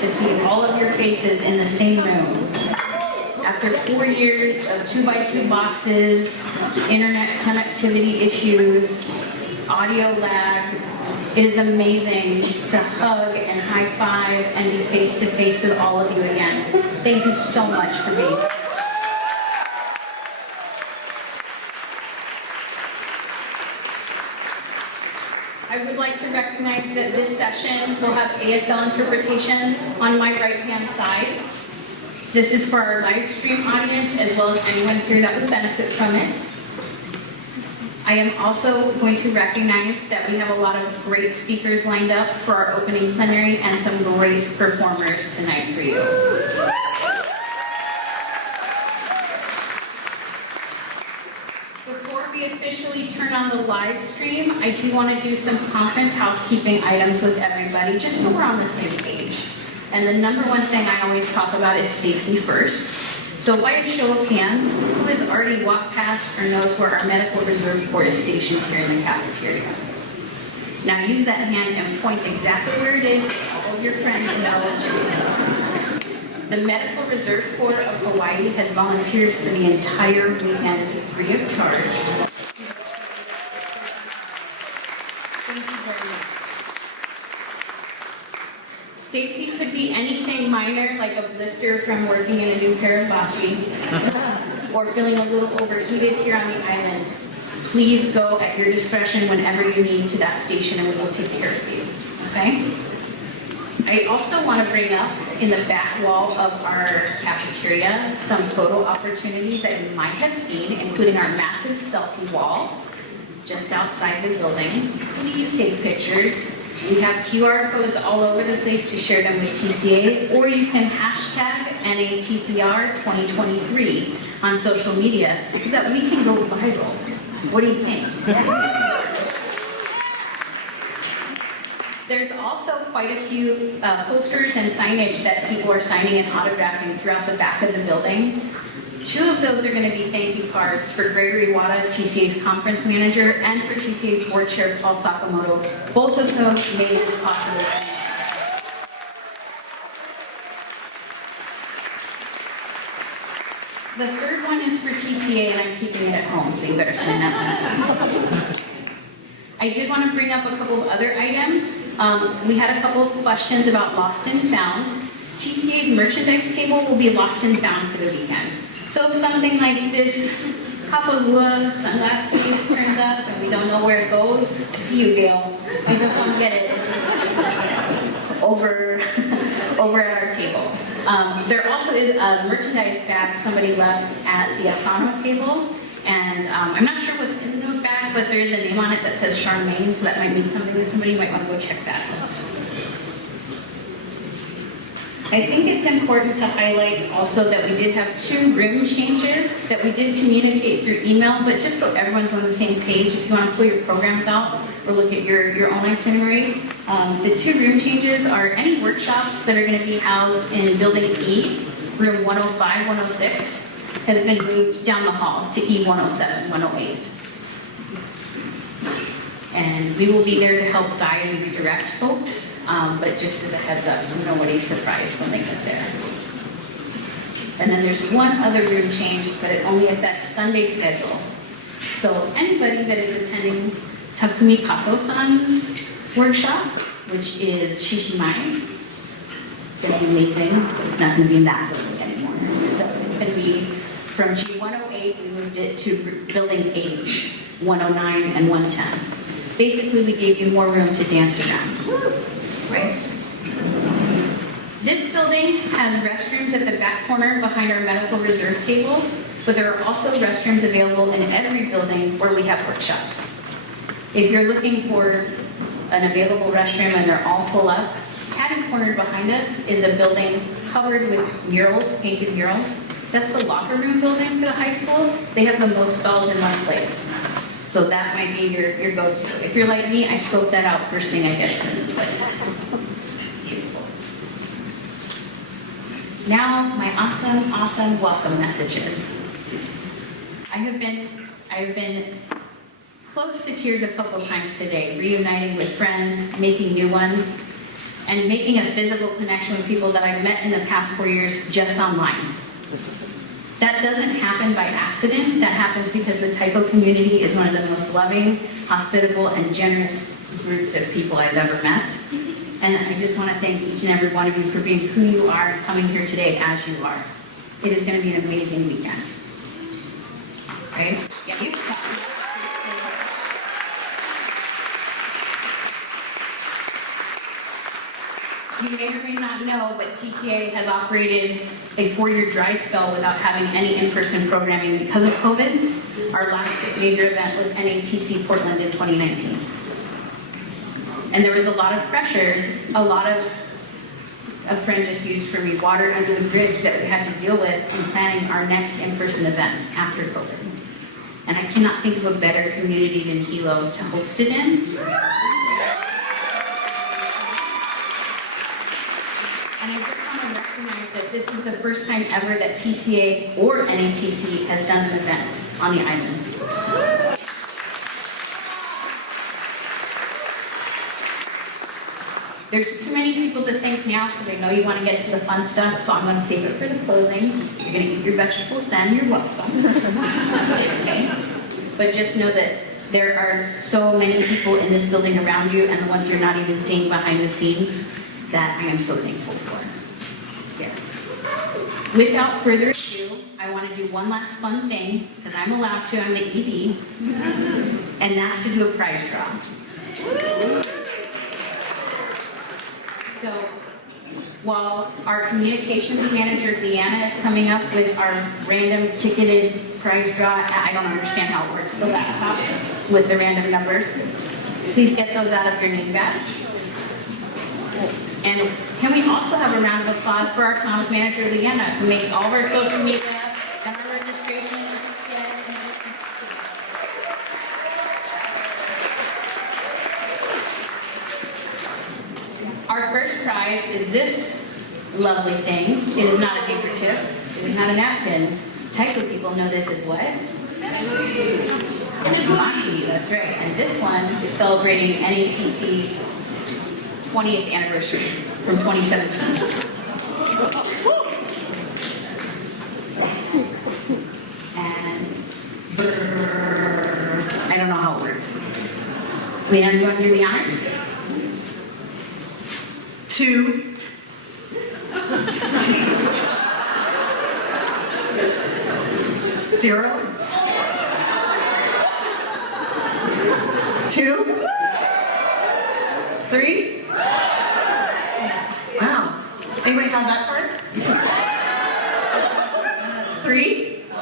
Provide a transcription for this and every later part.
to see all of your faces in the same room. After 4 years of 2x2 boxes, internet connectivity issues, audio lag, it is amazing to hug and high five and be face to face with all of you again. Thank you so much for being here. I would like to recognize that this session will have ASL interpretation on my right-hand side. This is for our live stream audience as well as anyone here that would benefit from it. I am also going to recognize that we have a lot of great speakers lined up for our opening plenary and some great performers tonight for you. Before we officially turn on the live stream, I do want to do some conference housekeeping items with everybody, just so we're on the same page. And the number one thing I always talk about is safety first. So by a show of hands, who has already walked past or knows where our medical reserve port is stationed here in the cafeteria? Now use that hand and point exactly where it is so all of your friends know it. The Medical Reserve Corps of Hawaii has volunteered for the entire weekend free of charge. Thank you very much. Safety could be anything minor, like a blister from working in a new pair of bocce, or feeling a little overheated here on the island. Please go at your discretion whenever you need to that station and we will take care of you, okay? I also want to bring up in the back wall of our cafeteria some photo opportunities that you might have seen, including our massive selfie wall just outside the building. Please take pictures. We have QR codes all over the place to share them with TCA, or you can hashtag NATC-R 2023 on social media so that we can go viral. What do you think? There's also quite a few posters and signage that people are signing and autographing throughout the back of the building. 2 of those are going to be thank you cards for Gregory Wada, TCA's conference manager, and for TCA's board chair, Paul Sakamoto. Both of them made this possible. The third one is for TCA, and I'm keeping it at home, so you better send that one. I did want to bring up a couple of other items. We had a couple of questions about lost and found. TCA's merchandise table will be lost and found for the weekend. So if something like this Kapalua sunglass case turns up and we don't know where it goes, see you, Gail. You can come get it over at our table. There also is a merchandise bag somebody left at the Asano table. And I'm not sure what's in the bag, but there is a name on it that says Charmaine, so that might mean something to somebody. You might want to go check that out. I think it's important to highlight also that we did have 2 room changes that we did communicate through email, but just so everyone's on the same page, if you want to pull your programs out or look at your own itinerary, the 2 room changes are any workshops that are going to be housed in Building E, room 105, 106, has been moved down the hall to E107, 108. And we will be there to help guide and redirect folks. But just as a heads up, so nobody's surprised when they get there. And then there's one other room change, but it only affects Sunday schedule. So anybody that is attending Takumi Kato-san's workshop, which is Shishimai, it's going to be amazing. It's not going to be in that building anymore. So it's going to be from G108, we moved it to Building H, 109 and 110. Basically, we gave you more room to dance around. Right? This building has restrooms at the back corner behind our medical reserve table, but there are also restrooms available in every building where we have workshops. If you're looking for an available restroom and they're all full up, catty-cornered behind us is a building covered with murals, painted murals. That's the locker room building for the high school. They have the most stalls in one place. So that might be your go-to. If you're like me, I scope that out first thing I get to the place. Now, my awesome welcome messages. I have been close to tears a couple times today, reuniting with friends, making new ones. and making a physical connection with people that I've met in the past 4 years just online. That doesn't happen by accident. That happens because the Taiko community is one of the most loving, hospitable, and generous groups of people I've ever met. And I just want to thank each and every one of you for being who you are and coming here today as you are. It is going to be an amazing weekend. Right? Yeah, you You may or may not know, but TCA has operated a 4-year dry spell without having any in-person programming because of COVID. Our last major event was NATC Portland in 2019. And there was a lot of pressure, a friend just used for me, water under the bridge that we had to deal with in planning our next in-person event after COVID. And I cannot think of a better community than Hilo to host it in. And I just want to recognize that this is the first time ever that TCA or NATC has done an event on the islands. There's too many people to thank now because I know you want to get to the fun stuff, so I'm going to save it for the clothing. You're going to eat your vegetables then, you're welcome. Okay? But just know that there are so many people in this building around you, and the ones you're not even seeing behind the scenes, that I am so thankful for. Yes. Without further ado, I want to do one last fun thing, because I'm allowed to, I'm the ED, and that's to do a prize draw. So, while our communications manager, Leanna, is coming up with our random ticketed prize draw, I don't understand how it works, the laptop with the random numbers. Please get those out of your name badge. And can we also have a round of applause for our comms manager, Leanna, who makes all of our social media and our registration. Our first prize is this lovely thing. It is not a handkerchief. It is not a napkin. Taiko people know this as what? Maki, that's right. And this one is celebrating NATC's 20th anniversary from 2017. And I don't know how it works. Leanna, you want to do the honors? 2, 0, 2, 3. Wow. Anybody have that card? 3, 1,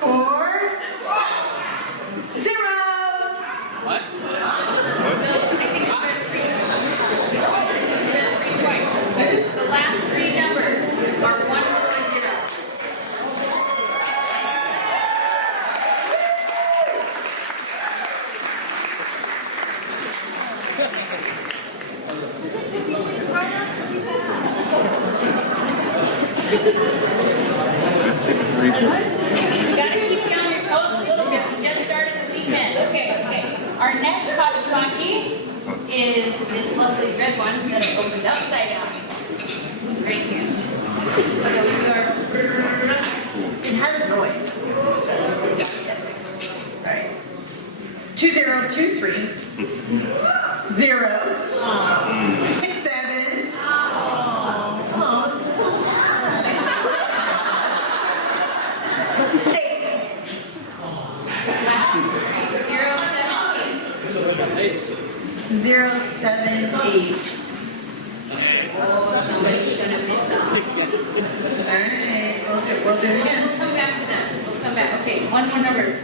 4, 0. What? The last 3 numbers are 1 or 0. You gotta keep you on your toes a little bit. We just started the weekend. Okay. Our next hashimaki is this lovely red one that I opened upside down. It's right here. So we do our. It has noise. Yes. Right. 2023. 0. 7. Oh, it's so sad. 8. Last 078. 078. Oh, somebody's gonna miss out. Alright, we'll do it again. We'll come back to that. We'll come back. Okay, one more number.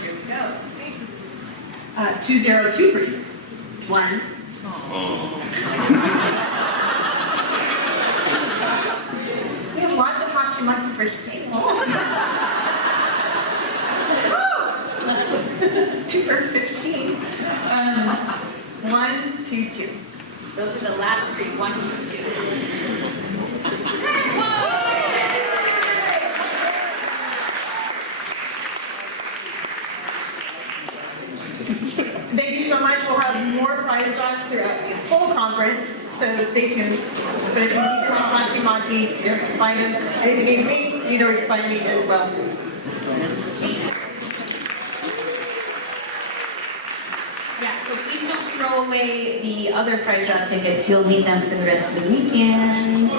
Here we go. 2023. 1. We have lots of hashimaki for sale. 2 for 15. Those are the last three, 1, 2. Thank you so much. We'll have more prize draws throughout the whole conference, so stay tuned. But if you need to Hachi Maki, you can find him. And if you need me, you know where you can find me as well. Yeah, so please don't throw away the other prize draw tickets. You'll need them for the rest of the weekend.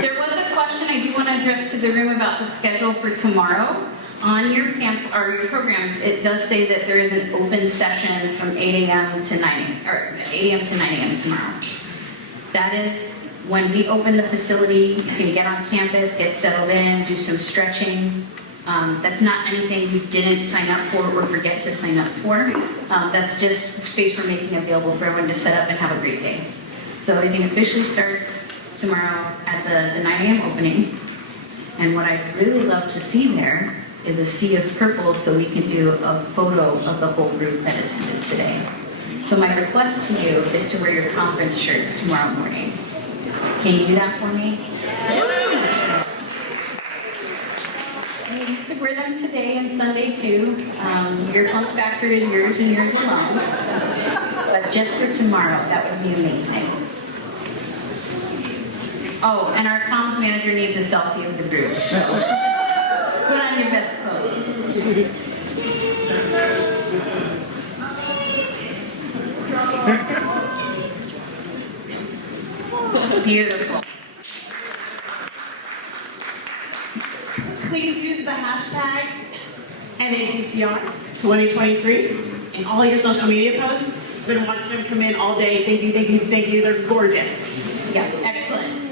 There was a question I do want to address to the room about the schedule for tomorrow. On your your programs, it does say that there is an open session from 8 a.m. to 9 a.m. or 8 a.m. to 9 a.m. tomorrow. That is when we open the facility. You can get on campus, get settled in, do some stretching. That's not anything you didn't sign up for or forget to sign up for. That's just space we're making available for everyone to set up and have a great day. So everything officially starts tomorrow at the 9 a.m. opening. And what I'd really love to see there is a sea of purple so we can do a photo of the whole group that attended today. So my request to you is to wear your conference shirts tomorrow morning. Can you do that for me? And you could wear them today and Sunday too. Your fun factor is yours and yours alone. But just for tomorrow, that would be amazing. Oh, and our comms manager needs a selfie of the group. So put on your best pose. Beautiful. Please use the hashtag NATC-R 2023 in all your social media posts. I've been watching them come in all day. Thank you, thank you, thank you. They're gorgeous. Yeah, excellent.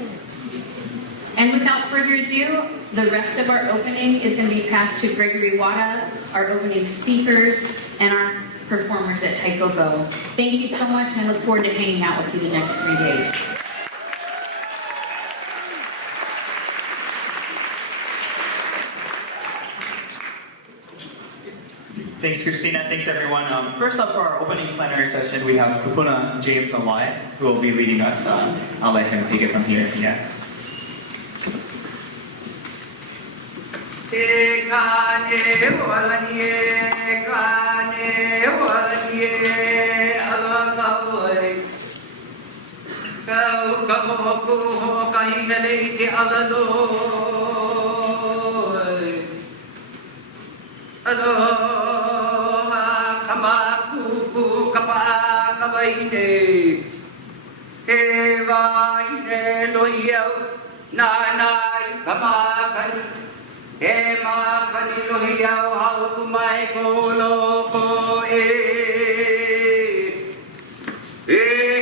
And without further ado, the rest of our opening is going to be passed to Gregory Wada, our opening speakers, and our performers at Taiko Go. Thank you so much, and I look forward to hanging out with you the next 3 days. Thanks, Christina. Thanks, everyone. First up for our opening plenary session, we have Kupuna James Awai, who will be leading us. I'll let him take it from here. Yeah. Aloha kamakuku kapa kawaine he waine lohiau nanai kamakani he makani lohiau hau mai kolo ko e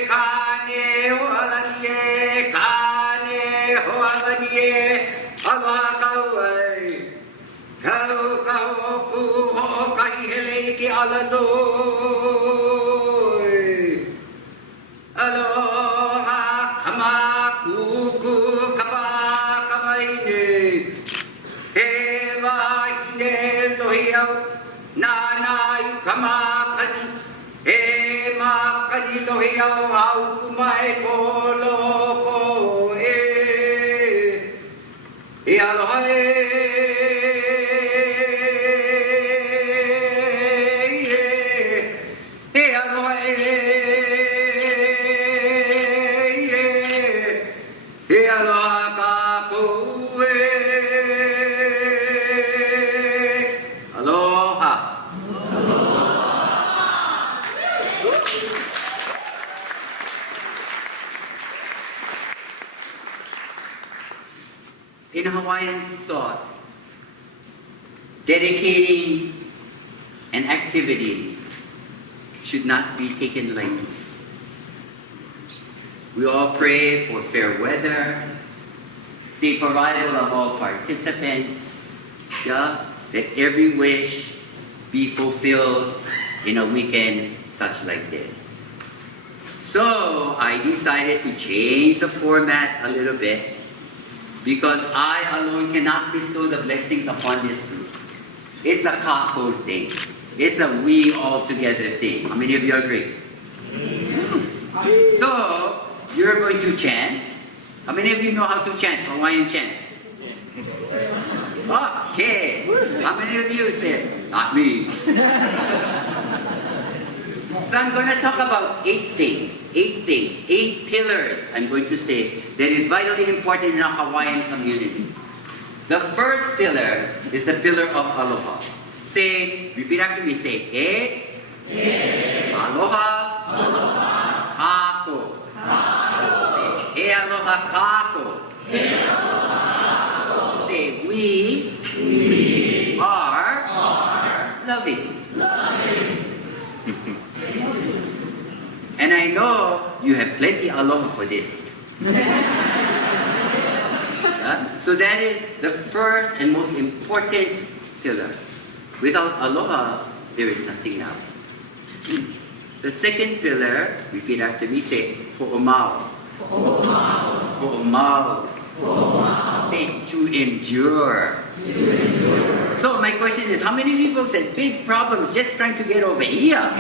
kane hoalanie kane hoalanie aloha kauai kau ku ho kai hele ki alano aloha kama ku kapa kamaine he wa ine lohiau nanai kama kani he ma kani lohiau au kumai kolo ko aloha in Hawaiian thought, dedicating an activity should not be taken lightly. We all pray for fair weather, safe arrival of all participants, yeah, that every wish be fulfilled in a weekend such like this. So I decided to change the format a little bit because I alone cannot bestow the blessings upon this group. It's a kako thing. It's a we all together thing. How many of you agree? So, you're going to chant. How many of you know how to chant Hawaiian chants? Okay. How many of you say, not me? So I'm going to talk about 8 things, 8 pillars, I'm going to say, that is vitally important in a Hawaiian community. The first pillar is the pillar of aloha. Say, repeat after me, say, aloha, kako. Aloha, kako. Say, we are loving. And I know you have plenty aloha for this. So that is the first and most important pillar. Without aloha, there is nothing else. The second pillar, repeat after me, say, ho'omau. Ho'omau. Say, to endure. So my question is, how many people said big problems just trying to get over here?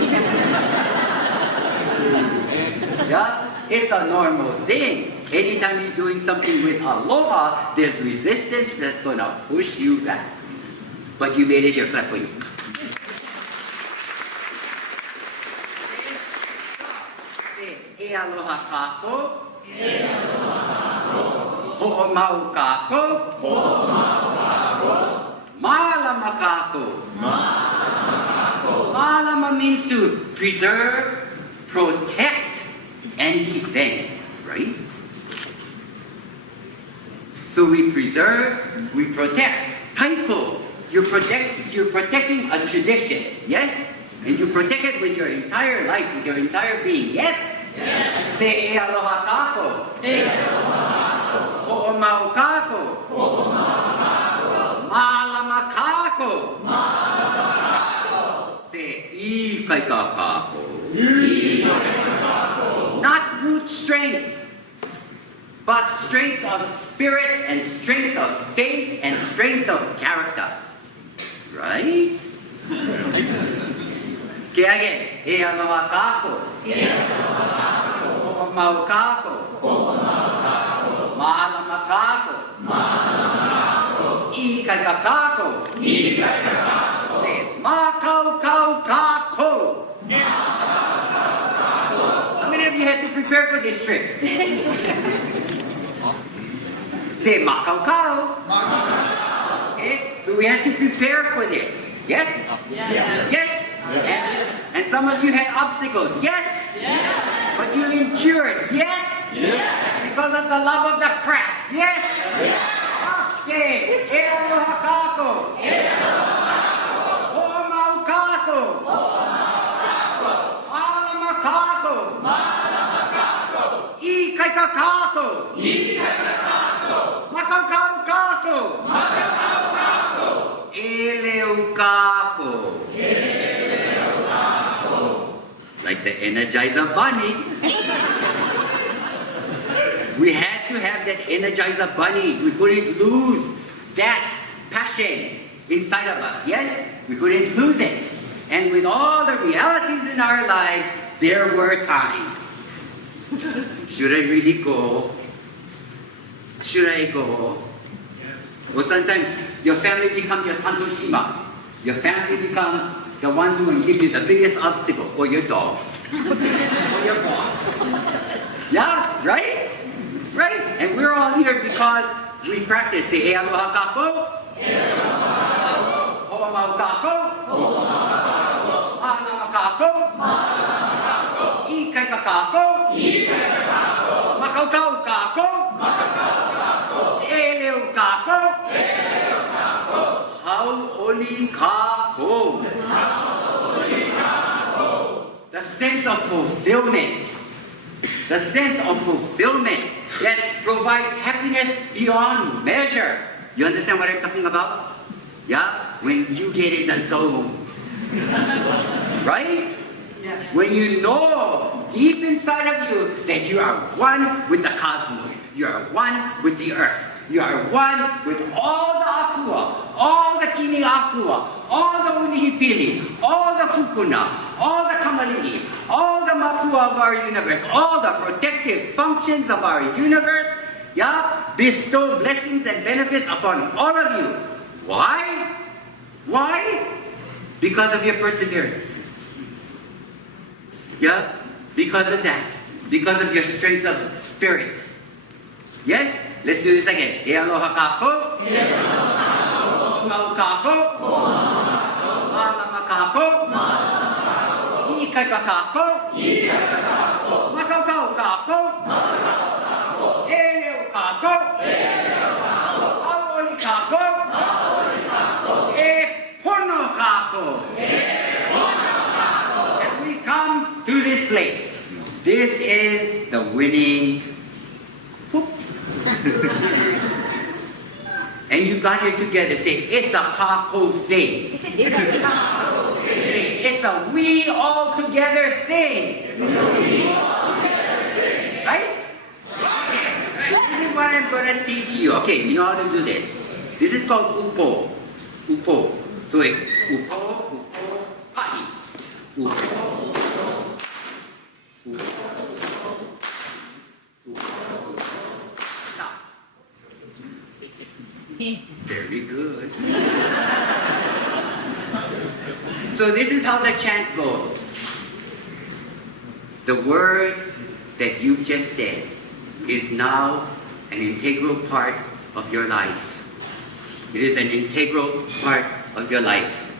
Yeah? It's a normal thing. Anytime you're doing something with aloha, there's resistance that's going to push you back. But you made it here. Clap for you. Say, e aloha kako. Ho'omau kako. Malama kako. Malama means to preserve, protect, and defend, right? So we preserve, we protect. Taiko, you're protecting a tradition, yes? And you protect it with your entire life, with your entire being, yes? Yes. Say, e aloha kako. E aloha kako. Ho'omau kako. Ho'omau kako. Malama kako. Malama kako. Say, I kaika kako. Not brute strength, but strength of spirit and strength of faith and strength of character. Right? Okay, again. E aloha kako. Ho'omau kako. Malama kako. I kaika kako. Say, makau kau kako. How many of you had to prepare for this trip? Say makau kau. Okay, so we had to prepare for this. Yes? Yes. Yes? And some of you had obstacles. Yes? Yes. But you endured. Yes? Yes. Because of the love of the craft. Yes? Yes. Okay. E aloha kako. Ho'omau kako. Malama kako. I kaika kako. Makau kau kako. Eleu kako. Like the Energizer Bunny. We had to have that Energizer Bunny. We couldn't lose that passion inside of us. Yes? We couldn't lose it. And with all the realities in our lives, there were times. Should I really go? Should I go? Yes. Or sometimes your family becomes your santoshima. Your family becomes the ones who will give you the biggest obstacle, or your dog, or your boss. Yeah, right? Right? And we're all here because we practice. Say, e aloha kako. Ho'omau kako. Malama kako. I kaika kako. Makau kau kako. Eleu kako. Hau'oli kako. The sense of fulfillment. The sense of fulfillment that provides happiness beyond measure. You understand what I'm talking about? Yeah? When you get in the zone. Right? Yes. When you know deep inside of you that you are one with the cosmos. You are one with the earth. You are one with all the akua, all the kini akua, all the unihipili, all the kupuna, all the kamali'i, all the mapua of our universe, all the protective functions of our universe, yeah, bestow blessings and benefits upon all of you. Why? Why? Because of your perseverance. Yeah? Because of that. Because of your strength of spirit. Yes? Let's do this again. E aloha kako. E aloha kako. Mau kako. Malama kako. Ika kako. Makakau kako. Eleo kako. Aoli kako. E pono kako. And we come to this place. This is the winning. Whoop. And you got it together. Say, it's a kako thing. It's a we all together thing. Right? This is what I'm going to teach you. Okay, you know how to do this. This is called upo. Upo. So it's upo, pai. Upo. Very good. So this is how the chant goes. The words that you've just said is now an integral part of your life. It is an integral part of your life.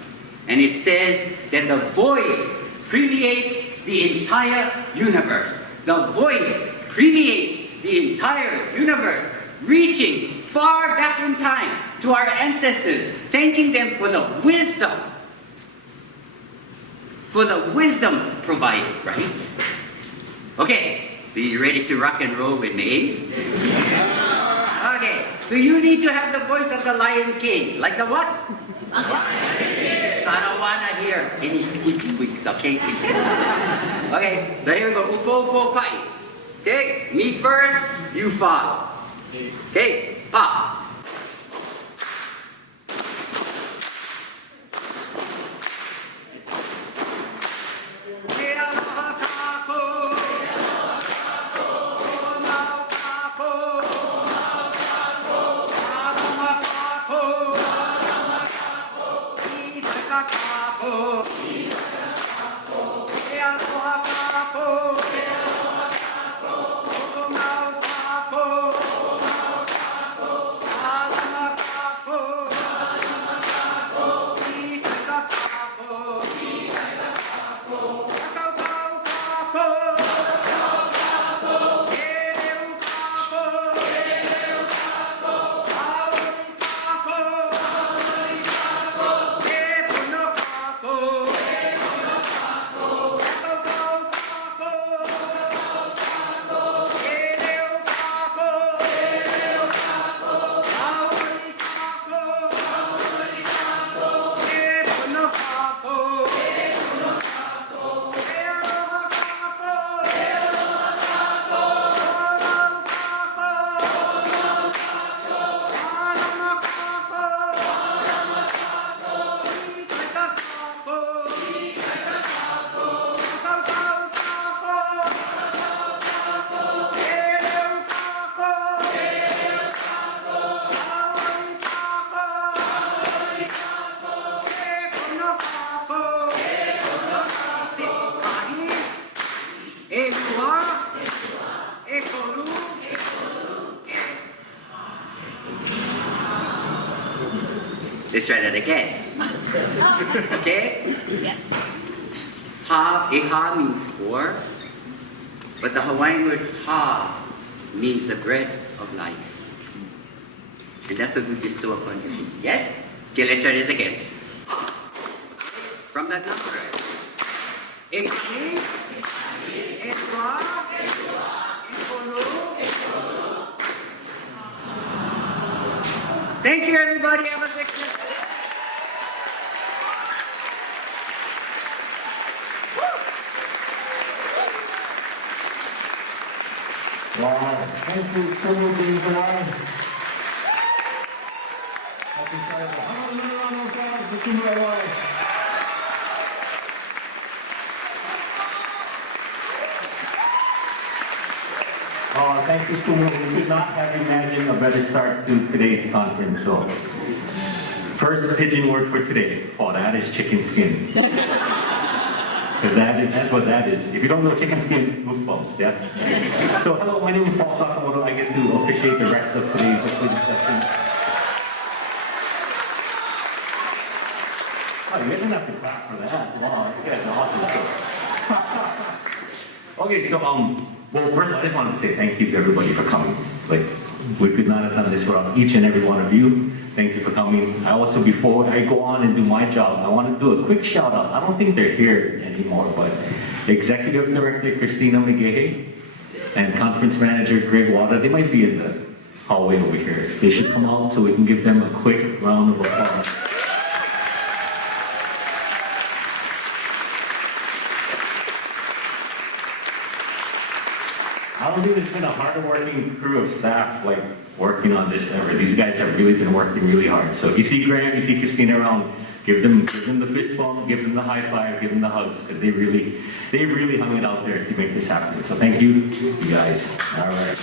And it says that the voice permeates the entire universe. The voice permeates the entire universe, reaching far back in time to our ancestors, thanking them for the wisdom provided, right? Okay, so you ready to rock and roll with me? Okay, so you need to have the voice of the Lion King. Like the what? Lion King. So I don't want to hear any squeaks, okay? Okay, so here we go. Upo, upo, pai. Okay, me first, you follow. Okay, pa. Let's try that again. Okay? Yeah. Ha means four, but the Hawaiian word ha means the breath of life. And that's what we bestow upon you. Yes? Okay, let's try this again. From that number. Ekani, Ekwa, Ekolu. Thank you, everybody. Have a good day. Wow. Thank you, Kumu, Awai. Happy Friday. How about another round of applause? Kumu, Awai. Thank you, Kumu. We could not have imagined a better start to today's conference. So, first pigeon word for today. Oh, that is chicken skin. Because that's what that is. If you don't know chicken skin, goosebumps, yeah? So, hello, my name is Paul Sakamoto. I get to officiate the rest of today's session. Oh, you guys didn't have to clap for that. Wow, you guys are awesome. Okay, so, well, first I just want to say thank you to everybody for coming. Like, we could not have done this without each and every one of you. Thank you for coming. I also, before I go on and do my job, I want to do a quick shout out. I don't think they're here anymore, but Executive Director Christina Migehe and Conference Manager Greg Wada, they might be in the hallway over here. They should come out so we can give them a quick round of applause. I don't think there's been a harder working crew of staff like working on this ever. These guys have really been working really hard. So if you see Graham, you see Christina around, give them the fist bump, give them the high five, give them the hugs, because they really hung it out there to make this happen. So thank you, you guys. All right.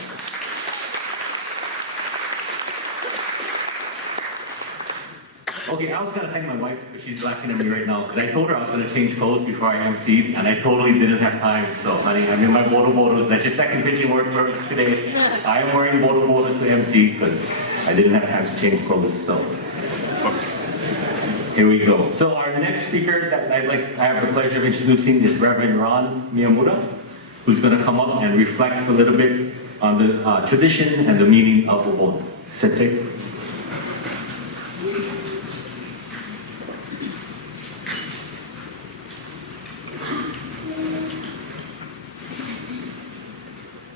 Okay, I was gonna thank my wife, but she's laughing at me right now, because I told her I was gonna change clothes before I emceed, and I totally didn't have time. So, honey, I'm in my bodo bodos. That's your second pigeon word for today. I am wearing bodo bodos to MC, because I didn't have time to change clothes, so. Here we go. So our next speaker that I have the pleasure of introducing is Reverend Ron Miyamura, who's gonna come up and reflect a little bit on the tradition and the meaning of Obon. Sensei.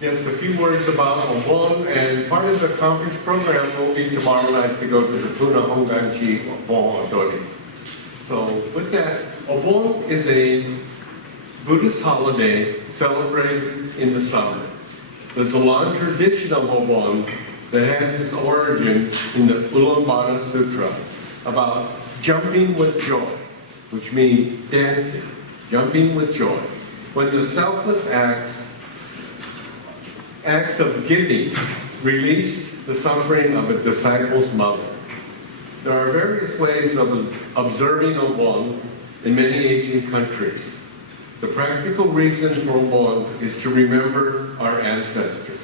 Yes, a few words about Obon, and part of the conference program will be tomorrow night to go to the Puna Honganchi Obon Odori. So with that, Obon is a Buddhist holiday celebrated in the summer. There's a long tradition of Obon that has its origins in the Ulaanbaatar Sutra about jumping with joy, which means dancing, jumping with joy. When the selfless acts of giving release the suffering of a disciple's mother. There are various ways of observing Obon in many Asian countries. The practical reason for Obon is to remember our ancestors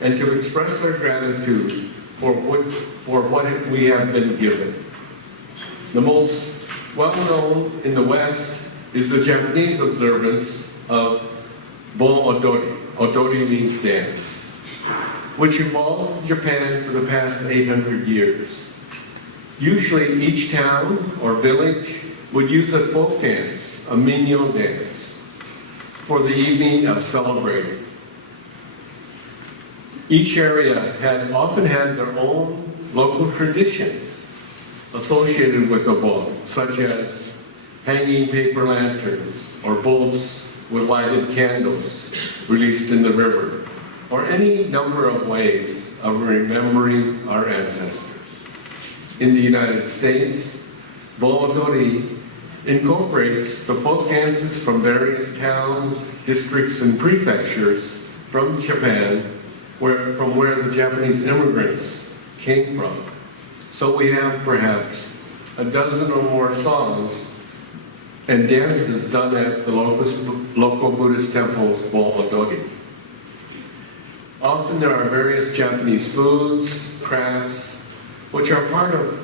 and to express our gratitude for what we have been given. The most well-known in the West is the Japanese observance of Bon Odori. Odori means dance, which evolved in Japan for the past 800 years. Usually each town or village would use a folk dance, a minyo dance, for the evening of celebrating. Each area often had their own local traditions associated with Obon, such as hanging paper lanterns or bulbs with lighted candles released in the river, or any number of ways of remembering our ancestors. In the United States, Bon Odori incorporates the folk dances from various towns, districts, and prefectures from Japan, from where the Japanese immigrants came from. So we have perhaps a dozen or more songs and dances done at the local Buddhist temples, Bon Odori. Often there are various Japanese foods, crafts, which are part of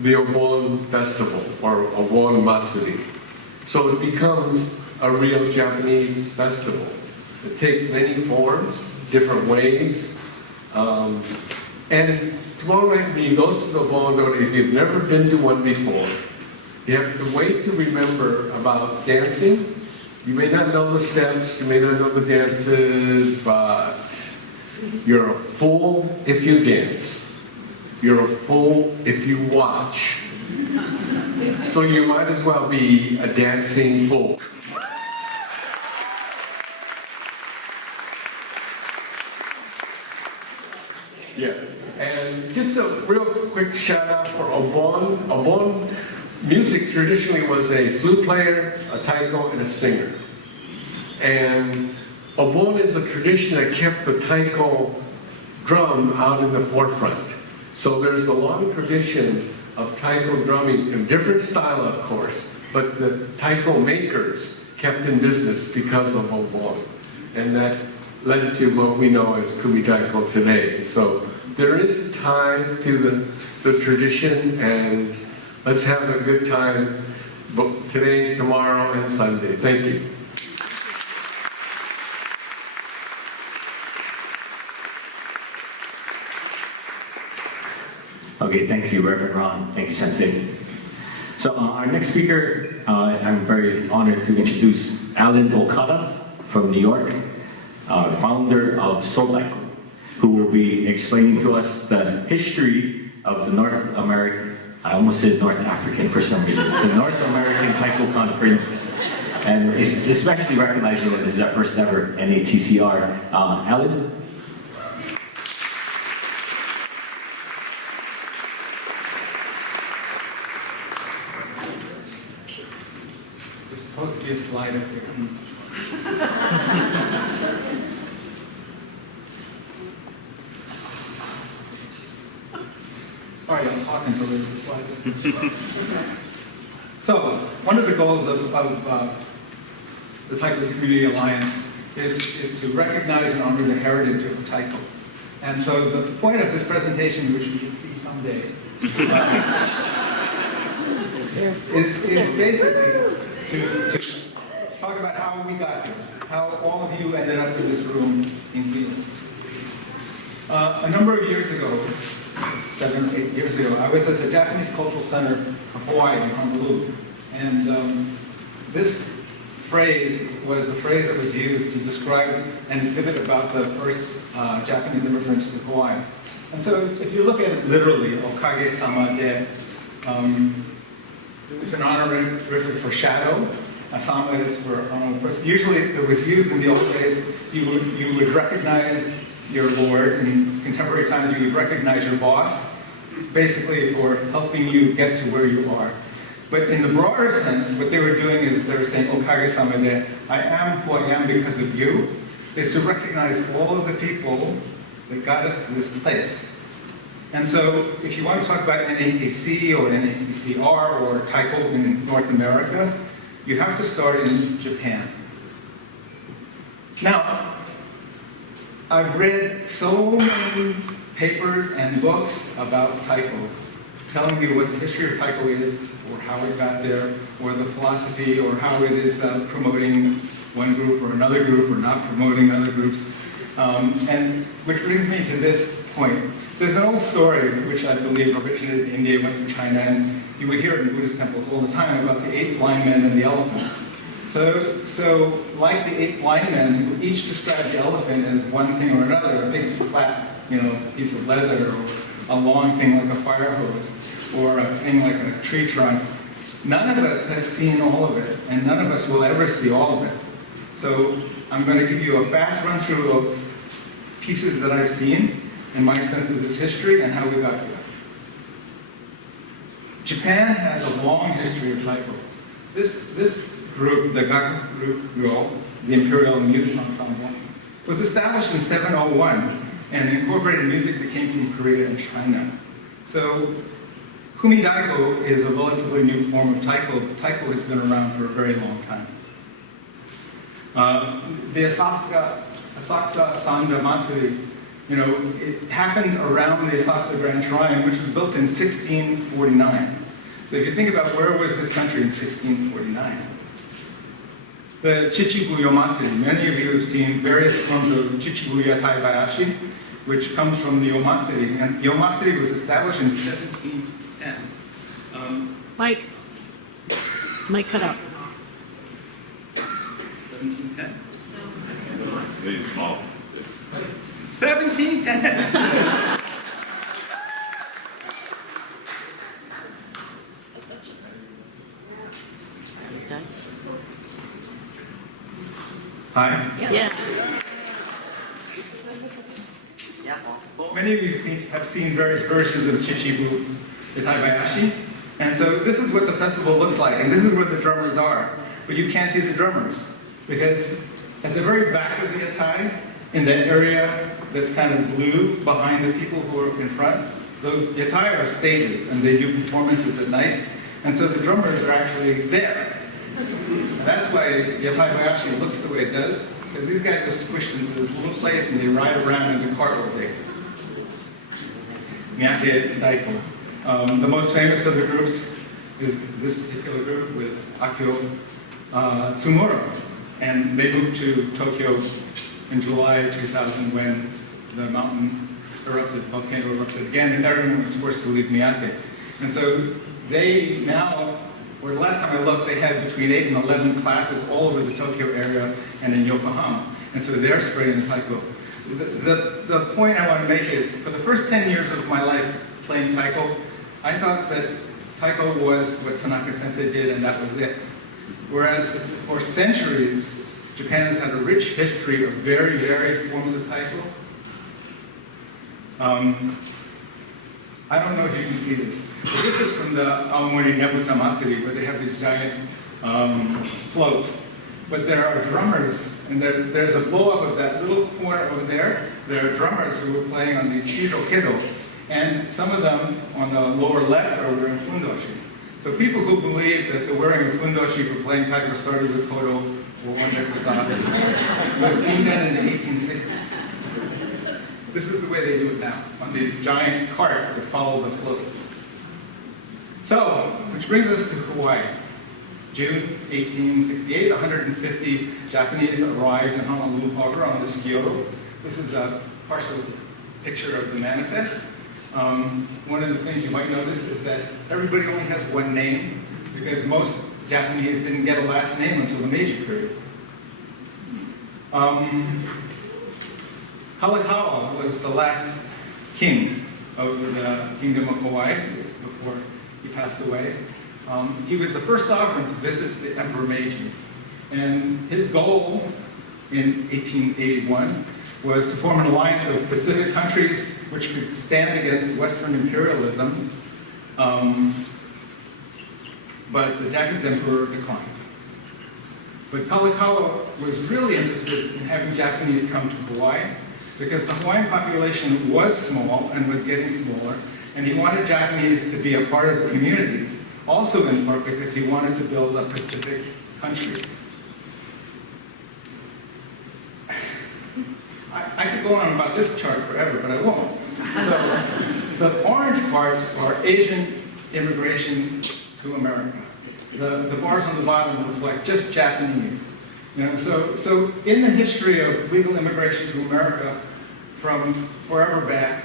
the Obon festival, or Obon Matsuri. So it becomes a real Japanese festival. It takes many forms, different ways, and tomorrow night when you go to the Bon Odori, if you've never been to one before, you have to wait to remember about dancing. You may not know the steps, you may not know the dances, but you're a fool if you dance. You're a fool if you watch. So you might as well be a dancing fool. Yes, and just a real quick shout out for Obon. Obon music traditionally was a flute player, a taiko, and a singer. And obon is a tradition that kept the taiko drum out in the forefront. So there's a long tradition of taiko drumming, in different style of course, but the taiko makers kept in business because of obon. And that led to what we know as kumitaiko today. So there is a tie to the tradition, and let's have a good time today, tomorrow, and Sunday. Thank you. Okay, thank you, Reverend Ron. Thank you, Sensei. So our next speaker, I'm very honored to introduce Alan Okada from New York, founder of Sotaiko, who will be explaining to us the history of the North American, I almost said North African for some reason, the North American Taiko Conference, and especially recognizing that this is our first ever NATC-R. Alan? There's supposed to be a slide up there. All right, I'll talk until there's a slide. So, one of the goals of the Taiko Community Alliance is to recognize and honor the heritage of the taikos. And so the point of this presentation, which you will see someday, is basically to talk about how we got here, how all of you ended up in this room in Hilo. A number of years ago, 7 or 8 years ago, I was at the Japanese Cultural Center of Hawaii in Honolulu. And this phrase was a phrase that was used to describe an exhibit about the first Japanese immigrants to Hawaii. And so if you look at it literally, Okage-sama de, it's an honorific for shadow. Sama is for honorable person. Usually it was used in the old days. You would recognize your lord. In contemporary times, you would recognize your boss, basically for helping you get to where you are. But in the broader sense, what they were doing is they were saying, Okage-sama de, I am who I am because of you, is to recognize all of the people that got us to this place. And so if you want to talk about NATC or NATC-R or Taiko in North America, you have to start in Japan. Now, I've read so many papers and books about Taiko, telling you what the history of Taiko is, or how it got there, or the philosophy, or how it is promoting one group or another group, or not promoting other groups. And which brings me to this point. There's an old story, which I believe originated in India, went to China, and you would hear it in Buddhist temples all the time about the 8 blind men and the elephant. So like the 8 blind men, who each described the elephant as one thing or another, a big flat, piece of leather, or a long thing like a fire hose, or a thing like a tree trunk. None of us has seen all of it, and none of us will ever see all of it. So I'm going to give you a fast run through of pieces that I've seen, and my sense of this history and how we got here. Japan has a long history of Taiko. This group, the Gaku group, the Imperial Music Ensemble, was established in 701 and incorporated music that came from Korea and China. So Kumidaiko is a relatively new form of Taiko. Taiko has been around for a very long time. The Asakusa Sanda Matsuri, it happens around the Asakusa Grand Shrine, which was built in 1649. So if you think about where was this country in 1649? The Chichibuyo Matsuri, many of you have seen various forms of Chichibuya Taibayashi, which comes from the Yomatsuri. And Yomatsuri was established in 1710. Mike cut out. 1710? It's small. 1710! Hi. Yeah. Many of you have seen various versions of Chichibu, the Taibayashi. And so this is what the festival looks like, and this is where the drummers are. But you can't see the drummers, because at the very back of the Yatai, in that area that's kind of blue behind the people who are in front, those Yatai are stages, and they do performances at night. And so the drummers are actually there. And that's why Yatai actually looks the way it does, because these guys are squished into this little place and they ride around in the cart all day. Miyake Daiko. The most famous of the groups is this particular group with Akio Tsumura. And they moved to Tokyo in July 2000 when the volcano erupted again, and everyone was forced to leave Miyake. And so they now, or the last time I looked, they had between 8 and 11 classes all over the Tokyo area and in Yokohama. And so they're spreading taiko. The point I want to make is, for the first 10 years of my life playing taiko, I thought that taiko was what Tanaka Sensei did and that was it. Whereas for centuries, Japan has had a rich history of very varied forms of taiko. I don't know if you can see this, but this is from the Awai Nebuta Matsuri, where they have these giant floats. But there are drummers, and there's a blow-up of that little corner over there. There are drummers who are playing on these huge okedo, and some of them on the lower left are wearing fundoshi. So people who believe that the wearing of fundoshi for playing taiko started with kodo or one that was being done in the 1860s. This is the way they do it now, on these giant carts that follow the floats. So, which brings us to Hawaii. June 1868, 150 Japanese arrived in Honolulu Harbor on the Skioto. This is a partial picture of the manifest. One of the things you might notice is that everybody only has one name, because most Japanese didn't get a last name until the Meiji period. Kalakaua was the last king of the Kingdom of Hawaii before he passed away. He was the first sovereign to visit the Emperor Meiji. And his goal in 1881 was to form an alliance of Pacific countries which could stand against Western imperialism. But the Japanese emperor declined. But Kalakaua was really interested in having Japanese come to Hawaii, because the Hawaiian population was small and was getting smaller, and he wanted Japanese to be a part of the community, also in part because he wanted to build a Pacific country. I could go on about this chart forever, but I won't. So the orange parts are Asian immigration to America. The bars on the bottom reflect just Japanese. You know, so in the history of legal immigration to America, from forever back,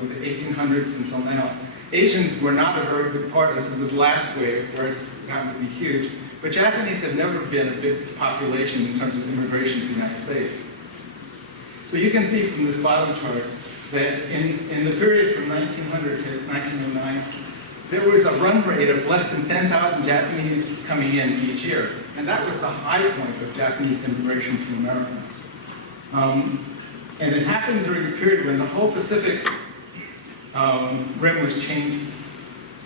the 1800s until now, Asians were not a very big part until this last wave, where it's gotten to be huge. But Japanese have never been a big population in terms of immigration to the United States. So you can see from this bottom chart that in the period from 1900 to 1909, there was a run rate of less than 10,000 Japanese coming in each year. And that was the high point of Japanese immigration to America. And it happened during a period when the whole Pacific rim was changing.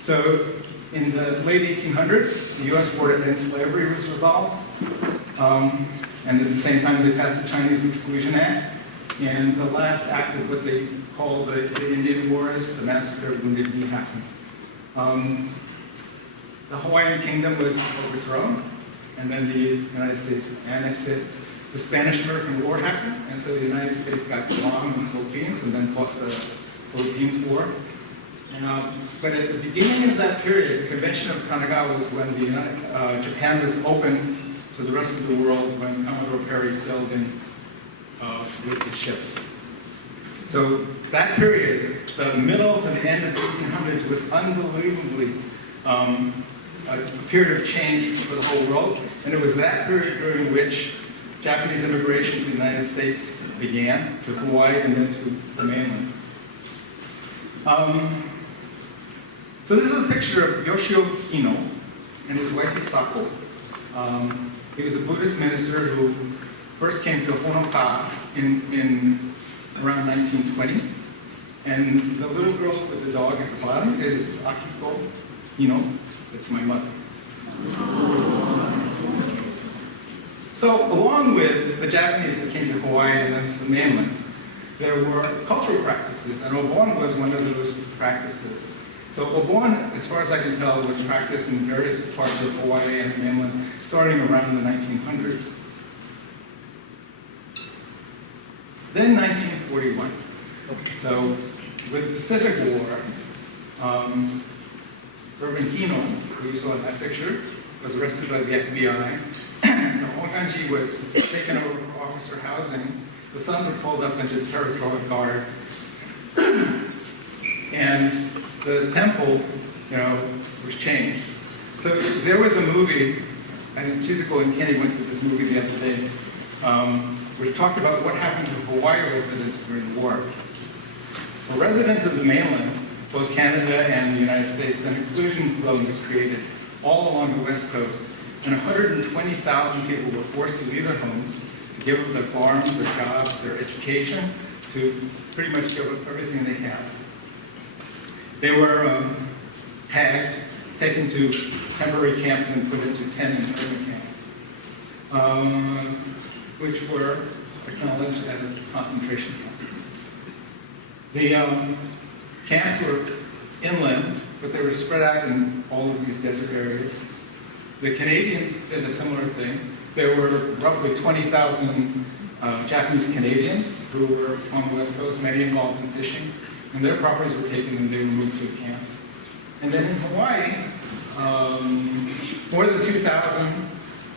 So in the late 1800s, the US war against slavery was resolved. And at the same time, they passed the Chinese Exclusion Act. And the last act of what they call the Indian Wars, the massacre of Wounded Knee, happened. The Hawaiian Kingdom was overthrown, and then the United States annexed it. The Spanish-American War happened, and so the United States got Guam and the Philippines, and then fought the Philippines War. But at the beginning of that period, the Convention of Kanagawa was when Japan was open to the rest of the world, when Commodore Perry sailed in with his ships. So that period, the middle to the end of the 1800s, was unbelievably a period of change for the whole world. And it was that period during which Japanese immigration to the United States began, to Hawaii and then to the mainland. So this is a picture of Yoshio Hino and his wife Isako. He was a Buddhist minister who first came to Honoka in around 1920. And the little girl with the dog at the bottom is Akiko Hino. It's my mother. So along with the Japanese that came to Hawaii and then to the mainland, there were cultural practices, and obon was one of those practices. So obon, as far as I can tell, was practiced in various parts of Hawaii and the mainland starting around the 1900s. Then 1941. So with the Pacific War, Kino, who you saw in that picture, was arrested by the FBI. Oganji was taken over for officer housing. The sons were called up into the territorial guard. And the temple, was changed. So there was a movie, I think Chizuko and Kenny went to this movie the other day, which talked about what happened to Hawaii residents during the war. For residents of the mainland, both Canada and the United States, an exclusion zone was created all along the West Coast, and 120,000 people were forced to leave their homes, to give up their farms, their jobs, their education, to pretty much give up everything they had. They were tagged, taken to temporary camps, and put into 10 internment camps, which were acknowledged as concentration camps. The camps were inland, but they were spread out in all of these desert areas. The Canadians did a similar thing. There were roughly 20,000 Japanese Canadians who were on the West Coast, many involved in fishing, and their properties were taken and they were moved to the camps. And then in Hawaii, more than 2,000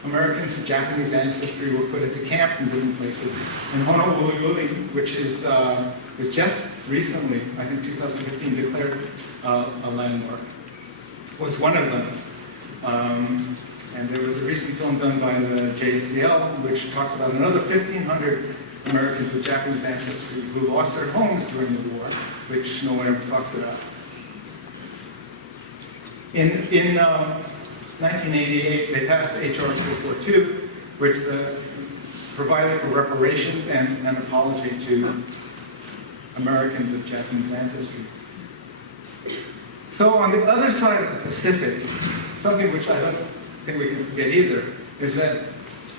Americans of Japanese ancestry were put into camps in different places. And Honolulu, which is was just recently, I think 2015, declared a landmark, was one of them. And there was a recent film done by the JCL, which talks about another 1,500 Americans with Japanese ancestry who lost their homes during the war, which no one ever talks about. In 1988, they passed H.R. 442, which provided for reparations and an apology to Americans of Japanese ancestry. So on the other side of the Pacific, something which I don't think we can forget either, is that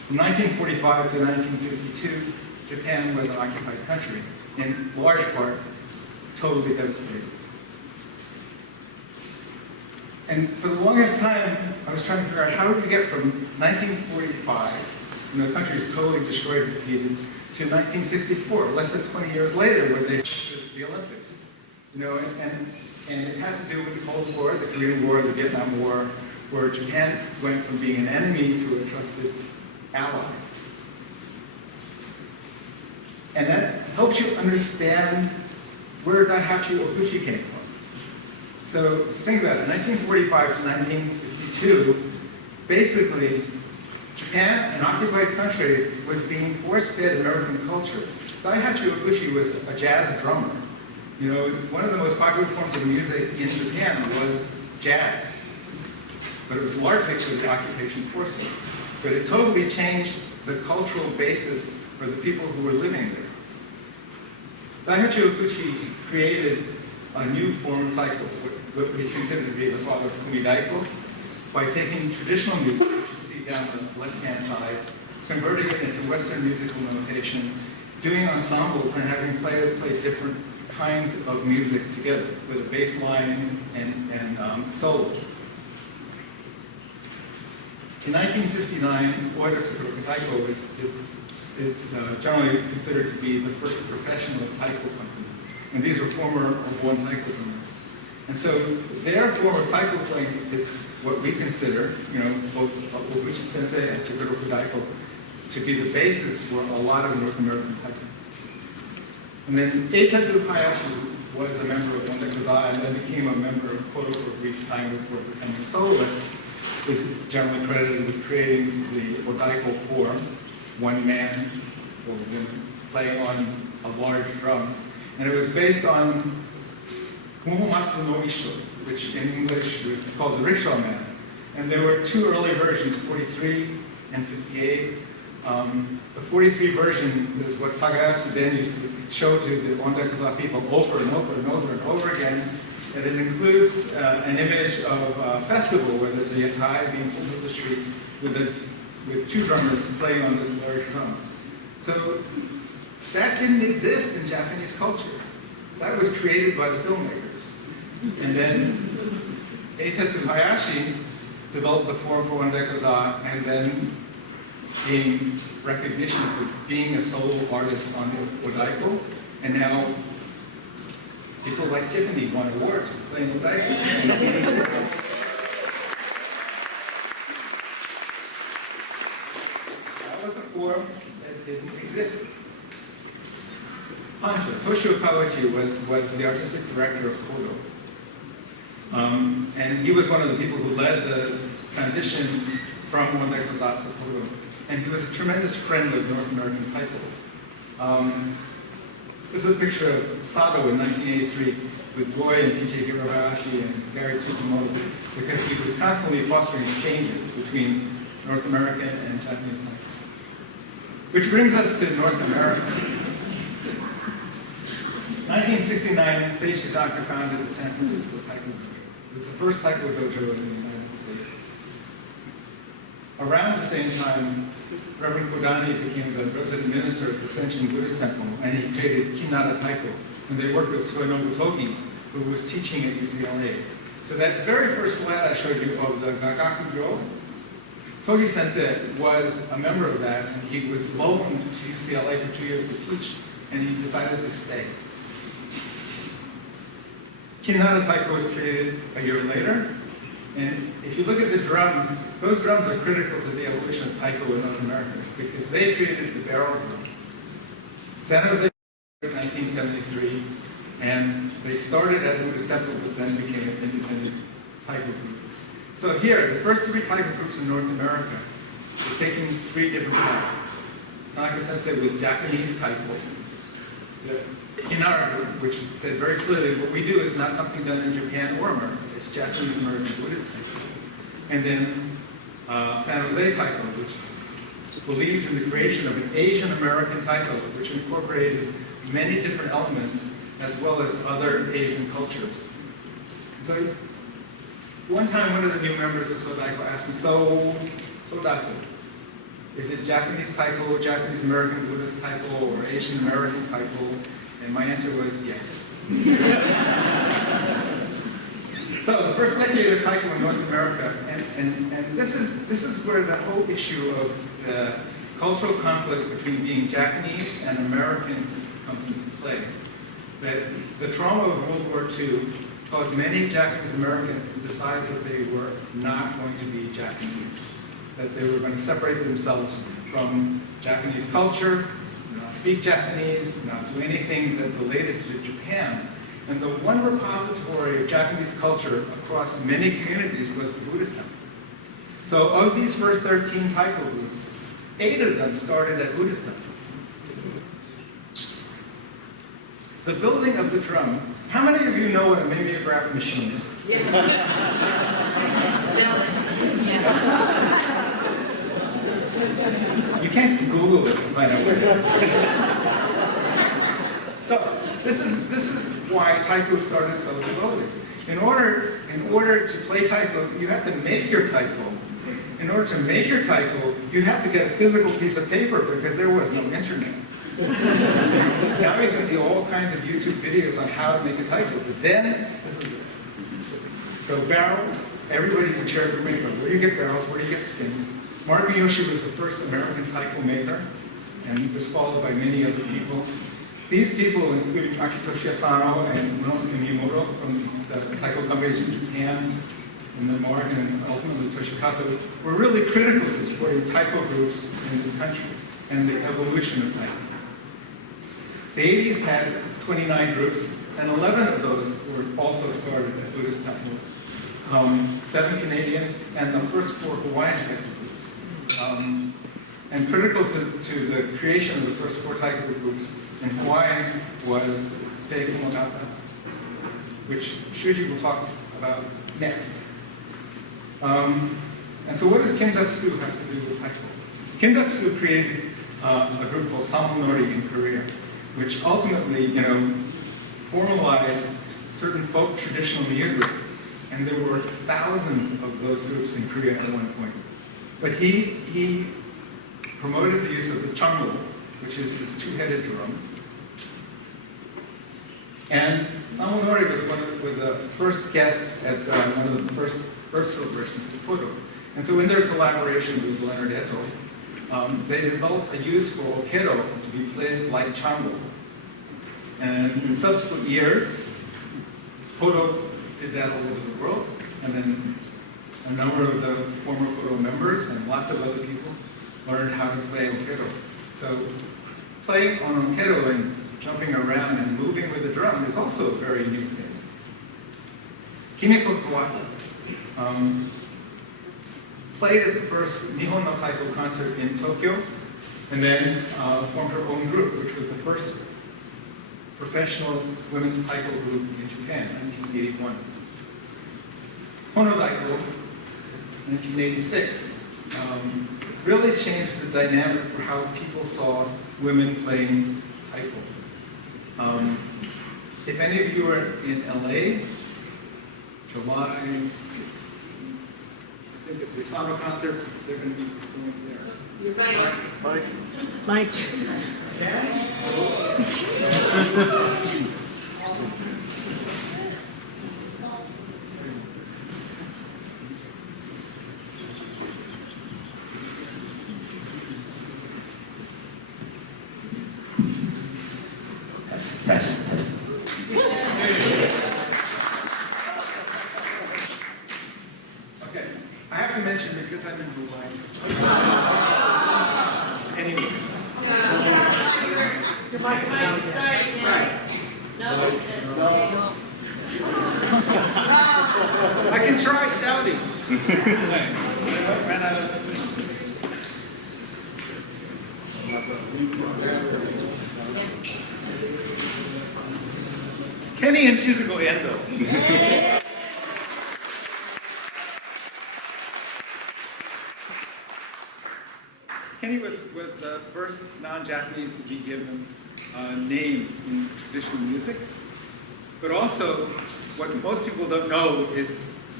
from 1945 to 1952, Japan was an occupied country, in large part, totally devastated. And for the longest time, I was trying to figure out how did we get from 1945, when the country is totally destroyed and defeated, to 1964, less than 20 years later, where they hosted the Olympics. And it had to do with the Cold War, the Korean War, the Vietnam War, where Japan went from being an enemy to a trusted ally. And that helps you understand where Daihatsu Okushi came from. So think about it, 1945 to 1952, basically, Japan, an occupied country, was being force-fed American culture. Daihatsu Okushi was a jazz drummer. One of the most popular forms of music in Japan was jazz. But it was largely for the occupation forces. But it totally changed the cultural basis for the people who were living there. Daihatsu Okushi created a new form of taiko, what we consider to be the father of kumidaiko, by taking traditional music, which you see down the left-hand side, converting it into Western musical notation, doing ensembles and having players play different kinds of music together with a bass line and solos. In 1959, Oida Taiko is generally considered to be the first professional taiko company. And these are former Obon taiko drummers. And so their form of taiko playing is what we consider, both Oguchi Sensei and Suguro Kudaiko, to be the basis for a lot of North American taiko. And then Eitetsu Hayashi was a member of Ondekuza and then became a member of Kodo for a brief time before becoming a soloist. Is generally credited with creating the Odaiko form, one man or woman playing on a large drum. And it was based on Kumomatsu no Isho, which in English was called the rickshaw man. And there were two early versions, 43 and 58. The 43 version is what Tagayasu then used to show to the Ondekuza people over and over and over and over again. that it includes an image of a festival where there's a yatai being pulled through the streets with two drummers playing on this large drum. So that didn't exist in Japanese culture. That was created by the filmmakers. And then Eitetsu Hayashi developed the form for Wondaikoza and then gained recognition for being a solo artist on Odaiko. And now people like Tiffany won awards for playing Odaiko. That was a form that didn't exist. Hanjo, Toshio Kawachi was the artistic director of Kodo. And he was one of the people who led the transition from Wondaikoza to Kodo. And he was a tremendous friend of North American taiko. This is a picture of Sado in 1983 with Doi and P.J. Hirabayashi and Gary Tsujimoto, because he was constantly fostering exchanges between North American and Japanese taiko. Which brings us to North America. 1969, Seiji Tadaka founded the San Francisco Taiko Dojo. It was the first taiko dojo in the United States. Around the same time, Reverend Kodani became the resident minister of the Senshin Buddhist Temple, and he created Kinara Taiko. And they worked with Soinobu Togi, who was teaching at UCLA. So that very first slide I showed you of the Gagaku-ryo, Togi Sensei was a member of that, and he was loaned to UCLA for 2 years to teach, and he decided to stay. Kinara Taiko was created a year later, and if you look at the drums, those drums are critical to the evolution of taiko in North America, because they created the barrel drum. San Jose in 1973, and they started at Buddhist Temple, but then became an independent taiko group. So here, the first three taiko groups in North America are taking three different paths. Tanaka Sensei with Japanese taiko, the Kinara group, which said very clearly, what we do is not something done in Japan or America, it's Japanese American Buddhist taiko. And then San Jose taiko, which believed in the creation of an Asian American taiko, which incorporated many different elements as well as other Asian cultures. So one time, one of the new members of Sodaiko asked me, so Sodaiko, is it Japanese taiko, Japanese American Buddhist taiko, or Asian American taiko? And my answer was yes. So the first decade of taiko in North America, and this is where the whole issue of the cultural conflict between being Japanese and American comes into play. That the trauma of World War II caused many Japanese Americans to decide that they were not going to be Japanese, that they were going to separate themselves from Japanese culture, not speak Japanese, not do anything that related to Japan. And the one repository of Japanese culture across many communities was the Buddhist temple. So of these first 13 taiko groups, 8 of them started at Buddhist temples. The building of the drum, how many of you know what a mimeograph machine is? Yeah. Spell it. Yeah. You can't Google it to find out where it is. So this is why taiko started so slowly. In order to play taiko, you have to make your taiko. In order to make your taiko, you have to get a physical piece of paper because there was no internet. Now you can see all kinds of YouTube videos on how to make a taiko. But then, so barrels, everybody can share information. Where do you get barrels? Where do you get skins? Mark Miyoshi was the first American taiko maker, and he was followed by many other people. These people, including Akitoshi Asano and Unosuke Miyamura from the taiko companies in Japan, and then Mark and ultimately Toshikato, were really critical to supporting taiko groups in this country and the evolution of taiko. The 80s had 29 groups, and 11 of those were also started at Buddhist temples. 7 Canadian, and the first 4 Hawaiian taiko groups. And critical to the creation of the first 4 taiko groups in Hawaii was Shuji Komagata, which Shuji will talk about next. And so what does Kindutsu have to do with taiko? Kindutsu created a group called Samonori in Korea, which ultimately, formalized certain folk traditional music, and there were thousands of those groups in Korea at one point. But he promoted the use of the chango, which is this two-headed drum. And Samonori was one of the first guests at one of the first birth celebrations of Kodo. And so in their collaboration with Leonard Eto, they developed a use for Okado to be played like chango. And in subsequent years, Kodo did that all over the world. And then a number of the former Kodo members and lots of other people learned how to play Okado. So playing on Okado and jumping around and moving with the drum is also a very new thing. Kimiko Kawata played at the first Nihon no Kaito concert in Tokyo, and then formed her own group, which was the first professional women's taiko group in Japan, 1981. Kono Daiko, 1986. It's really changed the dynamic for how people saw women playing taiko. If any of you are in LA, July, I think it's the Sano concert, they're going to be performing there. Mike. Test. Okay, I have to mention because I'm in Hawaii. Anyway. Right. I can try shouting. Ran out of Kenny and Shizuko Endo. Kenny was the first non-Japanese to be given a name in traditional music. But also, what most people don't know is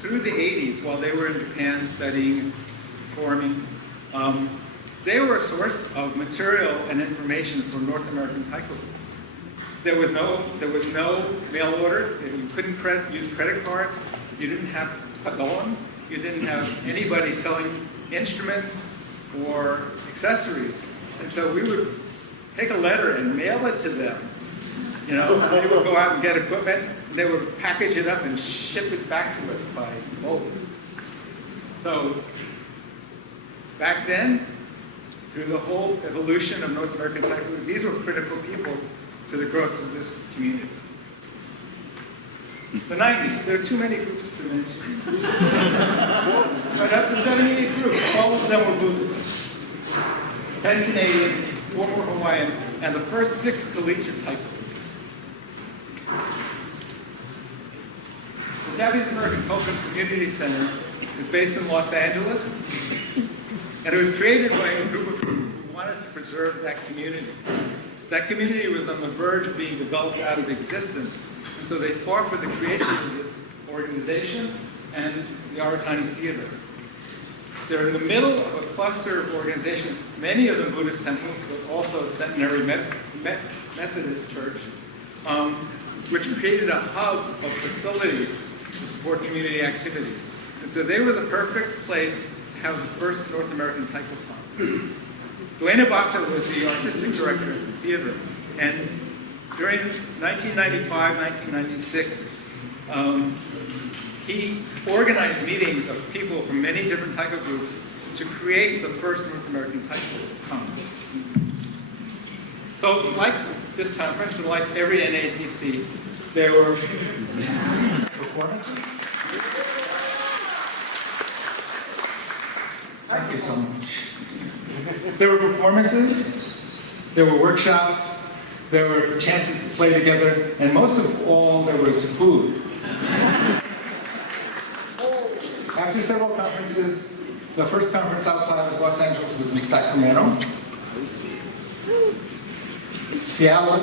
through the 80s, while they were in Japan studying and performing, they were a source of material and information for North American taiko groups. There was no mail order. You couldn't use credit cards. You didn't have pagon. You didn't have anybody selling instruments or accessories. And so we would take a letter and mail it to them. You know, they would go out and get equipment, and they would package it up and ship it back to us by boat. So back then, through the whole evolution of North American taiko, these were critical people to the growth of this community. The 90s, there are too many groups to mention. But of the 78 groups, all of them were Buddhists. 10 Canadian, 4 were Hawaiian, and the first 6 collegiate taiko groups. The Japanese American Cultural Community Center is based in Los Angeles, and it was created by a group of people who wanted to preserve that community. That community was on the verge of being developed out of existence, and so they fought for the creation of this organization and the Aratani Theater. They're in the middle of a cluster of organizations, many of them Buddhist temples, but also Centenary Methodist Church, which created a hub of facilities to support community activities. And so they were the perfect place to have the first North American taiko club. Duane Bata was the artistic director of the theater, and during 1995, 1996, he organized meetings of people from many different taiko groups to create the first North American taiko conference. So like this conference, and like every NATC, there were performances. Thank you so much. There were performances, there were workshops, there were chances to play together, and most of all, there was food. After several conferences, the first conference outside of Los Angeles was in Sacramento. Seattle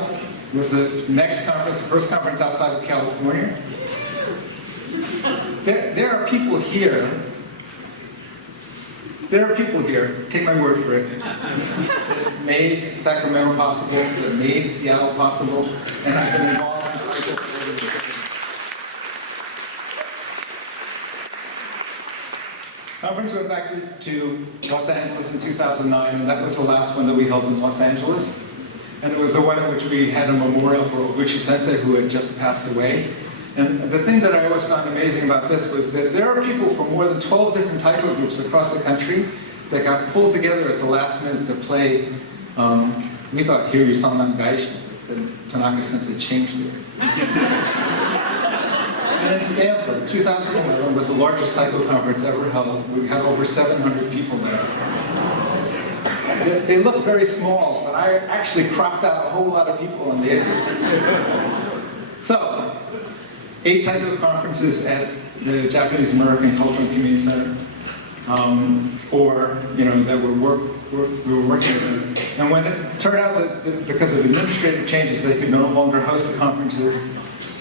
was the next conference, the first conference outside of California. There are people here, take my word for it, that made Sacramento possible, that made Seattle possible, and I've been involved in cycles for over the years. Conference went back to Los Angeles in 2009, and that was the last one that we held in Los Angeles. And it was the one in which we had a memorial for Oguchi Sensei, who had just passed away. And the thing that I always found amazing about this was that there are people from more than 12 different taiko groups across the country that got pulled together at the last minute to play, we thought, Hiryu Sanman Gaishin, but Tanaka Sensei changed it. And in Stanford, 2011 was the largest taiko conference ever held. We had over 700 people there. They look very small, but I actually cropped out a whole lot of people on the edges. So, 8 taiko conferences at the Japanese American Cultural and Community Center, that we were working with. And when it turned out that because of administrative changes, they could no longer host the conferences,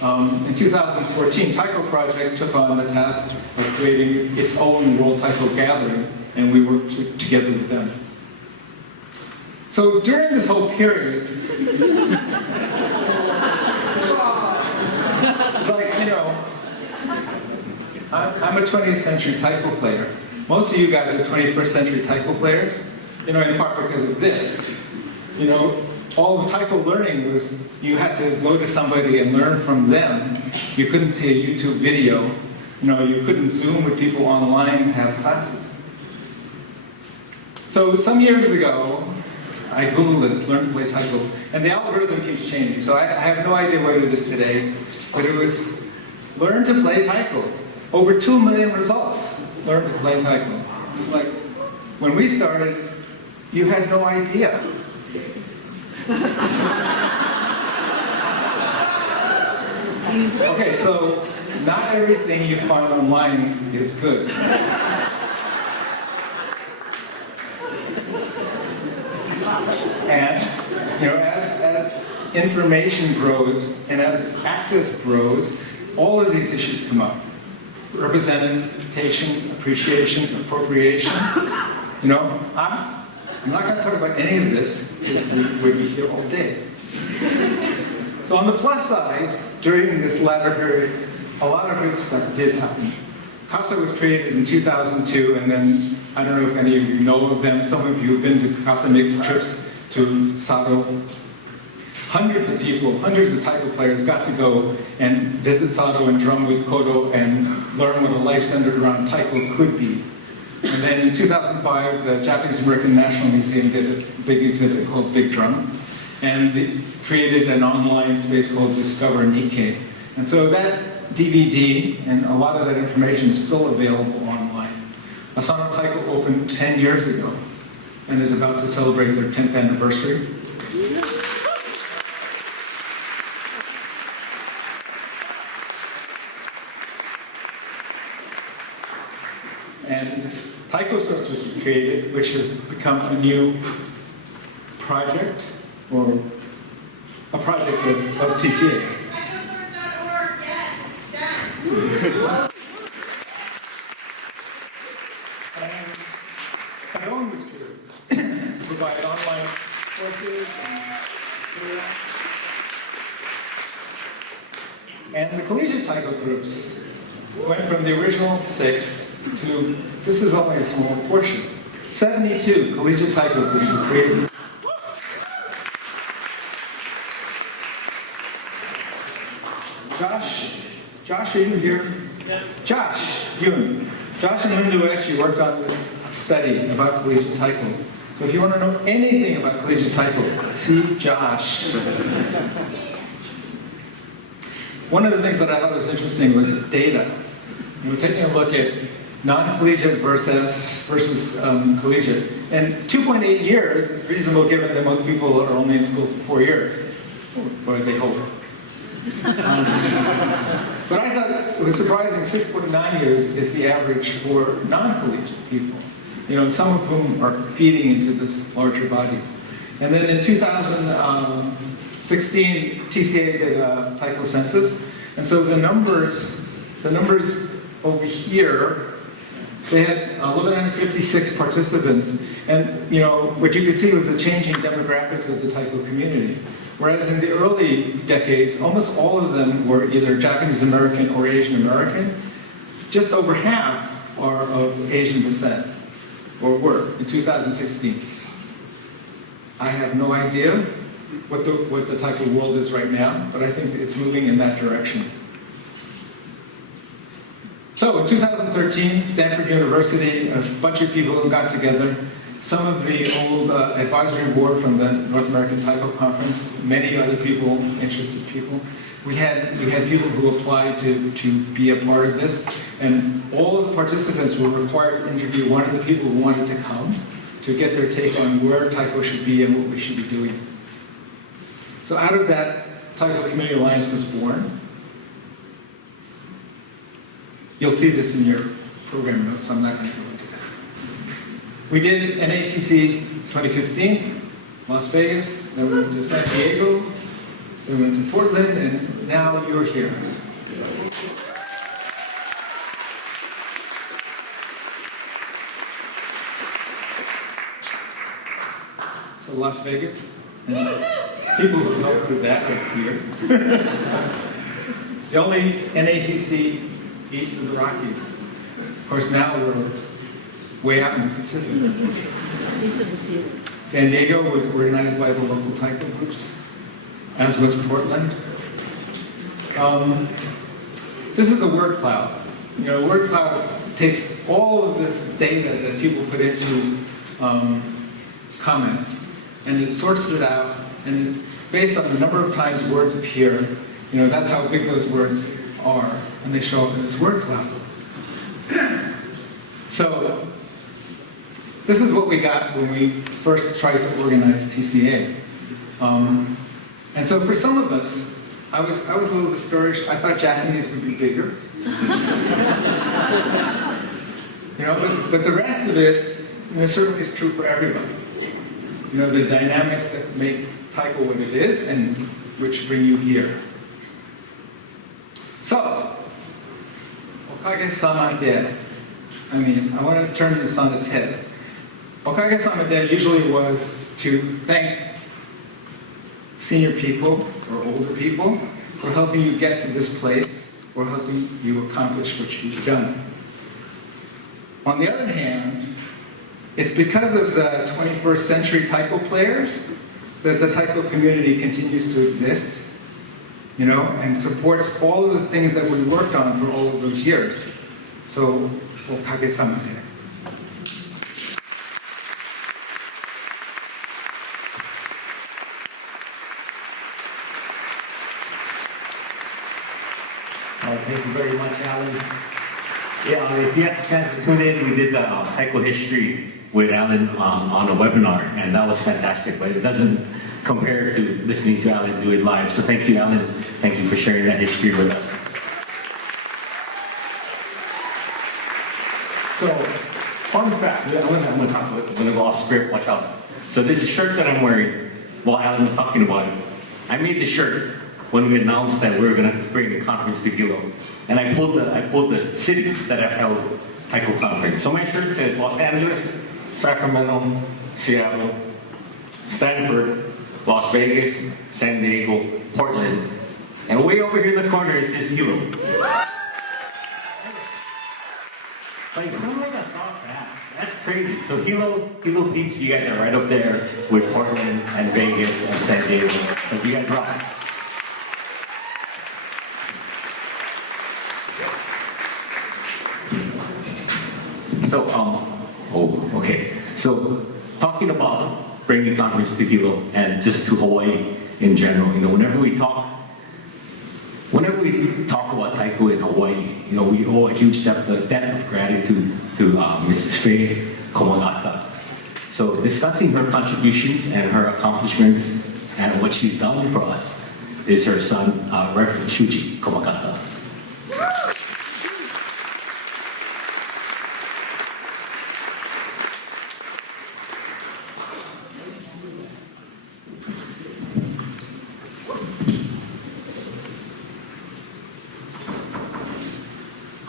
in 2014, Taiko Project took on the task of creating its own World Taiko Gathering, and we worked together with them. So during this whole period, it's like, I'm a 20th century taiko player. Most of you guys are 21st century taiko players, in part because of this. All of taiko learning was, you had to go to somebody and learn from them. You couldn't see a YouTube video. You couldn't Zoom with people online and have classes. So some years ago, I Googled this, learn to play taiko, and the algorithm keeps changing. So I have no idea what it is today, but it was learn to play taiko. Over 2 million results, learn to play taiko. It's like, when we started, you had no idea. Okay, so not everything you find online is good. And as information grows and as access grows, all of these issues come up. Representation, appreciation, appropriation. I'm not going to talk about any of this, we'd be here all day. So on the plus side, during this latter period, a lot of good stuff did happen. CASA was created in 2002, and then, I don't know if any of you know of them, some of you have been to CASA mixed trips to Sato. Hundreds of people, hundreds of taiko players got to go and visit Sato and drum with Kodo and learn what a life centered around taiko could be. And then in 2005, the Japanese American National Museum did a big exhibit called Big Drum, and they created an online space called Discover Nikkei. And so that DVD and a lot of that information is still available online. Asano Taiko opened 10 years ago and is about to celebrate their 10th anniversary. And Taiko Source was created, which has become a new project, or a project of TCA. TaikoSource.org, yes, it's done. And I own this group to provide online courses and the collegiate taiko groups went from the original 6 to, this is only a small portion. 72 collegiate taiko groups were created. Josh, are you here? Yes. Josh and Lindu actually worked on this study about collegiate taiko. So if you want to know anything about collegiate taiko, see Josh. One of the things that I thought was interesting was data. Taking a look at non-collegiate versus collegiate. And 2.8 years is reasonable given that most people are only in school for 4 years, or they hope. But I thought it was surprising 6.9 years is the average for non-collegiate people. Some of whom are feeding into this larger body. And then in 2000, 16, TCA did a taiko census, and so the numbers over here, they had 1,156 participants, and you know what you could see was the changing demographics of the taiko community. Whereas in the early decades, almost all of them were either Japanese American or Asian American. Just over half are of Asian descent, or were in 2016. I have no idea what the taiko world is right now, but I think it's moving in that direction. So in 2013, Stanford University, a bunch of people got together. Some of the old advisory board from the North American Taiko Conference, many other people, interested people. We had people who applied to be a part of this, and all of the participants were required to interview one of the people who wanted to come to get their take on where taiko should be and what we should be doing. So out of that, Taiko Community Alliance was born. You'll see this in your program notes, so I'm not going to go into that. We did NATC 2015, Las Vegas, then we went to San Diego, then we went to Portland, and now you're here. So Las Vegas, and people who helped with that are here. It's the only NATC east of the Rockies. Of course, now we're way out in the Pacific. San Diego was organized by the local taiko groups, as was Portland. This is the word cloud. You know, word cloud takes all of this data that people put into comments, and it sorts it out, and based on the number of times words appear, you know, that's how big those words are, and they show up in this word cloud. So, this is what we got when we first tried to organize TCA. And so for some of us, I was a little discouraged. I thought Japanese would be bigger. You know, but the rest of it, you know, certainly is true for everybody. You know, the dynamics that make taiko what it is and which bring you here. So, Okage-sama de. I mean, I want to turn this on its head. Okage-sama de usually was to thank senior people or older people for helping you get to this place or helping you accomplish what you've done. On the other hand, it's because of the 21st century taiko players that the taiko community continues to exist, you know, and supports all of the things that we worked on for all of those years. So, okage-sama de. Thank you very much, Alan. Yeah, if you had a chance to tune in, we did taiko history with Alan on a webinar, and that was fantastic, but it doesn't compare to listening to Alan do it live. So thank you, Alan. Thank you for sharing that history with us. So, fun fact, I'm gonna go off script, watch out. So this shirt that I'm wearing, while Alan was talking about it, I made the shirt when we announced that we were gonna bring the conference to Hilo. And I pulled the cities that have held taiko conference. So my shirt says Los Angeles, Sacramento, Seattle, Stanford, Las Vegas, San Diego, Portland, and way over here in the corner it says Hilo. Like, who would have thought that? That's crazy. So Hilo peeps, you guys are right up there with Portland and Vegas and San Diego. But you guys rock. So, okay. So, talking about bringing conference to Hilo and just to Hawaii in general, you know, whenever we talk about taiko in Hawaii, you know, we owe a huge debt of gratitude to Mrs. Shuji Komagata. So, discussing her contributions and her accomplishments and what she's done for us is her son, Reverend Shuji Komagata.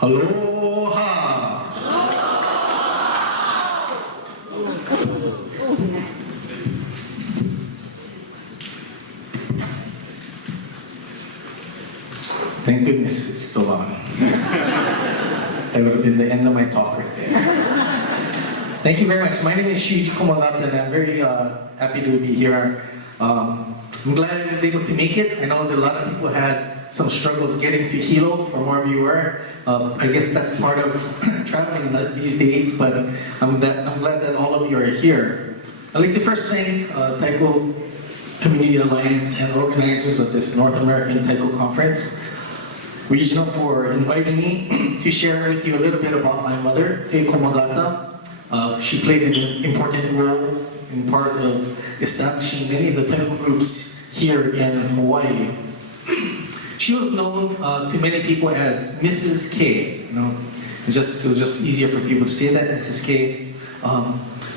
Aloha! Thank goodness it's still on. That would have been the end of my talk right there. Thank you very much. My name is Shuji Komagata, and I'm very happy to be here. I'm glad I was able to make it. I know that a lot of people had some struggles getting to Hilo from wherever you were. I guess that's part of traveling these days, but I'm glad that all of you are here. I'd like to first thank Taiko Community Alliance and organizers of this North American Taiko Conference, Regional, for inviting me to share with you a little bit about my mother, Faye Komagata. She played an important role in part of establishing many of the Taiko groups here in Hawaii. She was known to many people as Mrs. K. You know, it was just easier for people to say that, Mrs. K.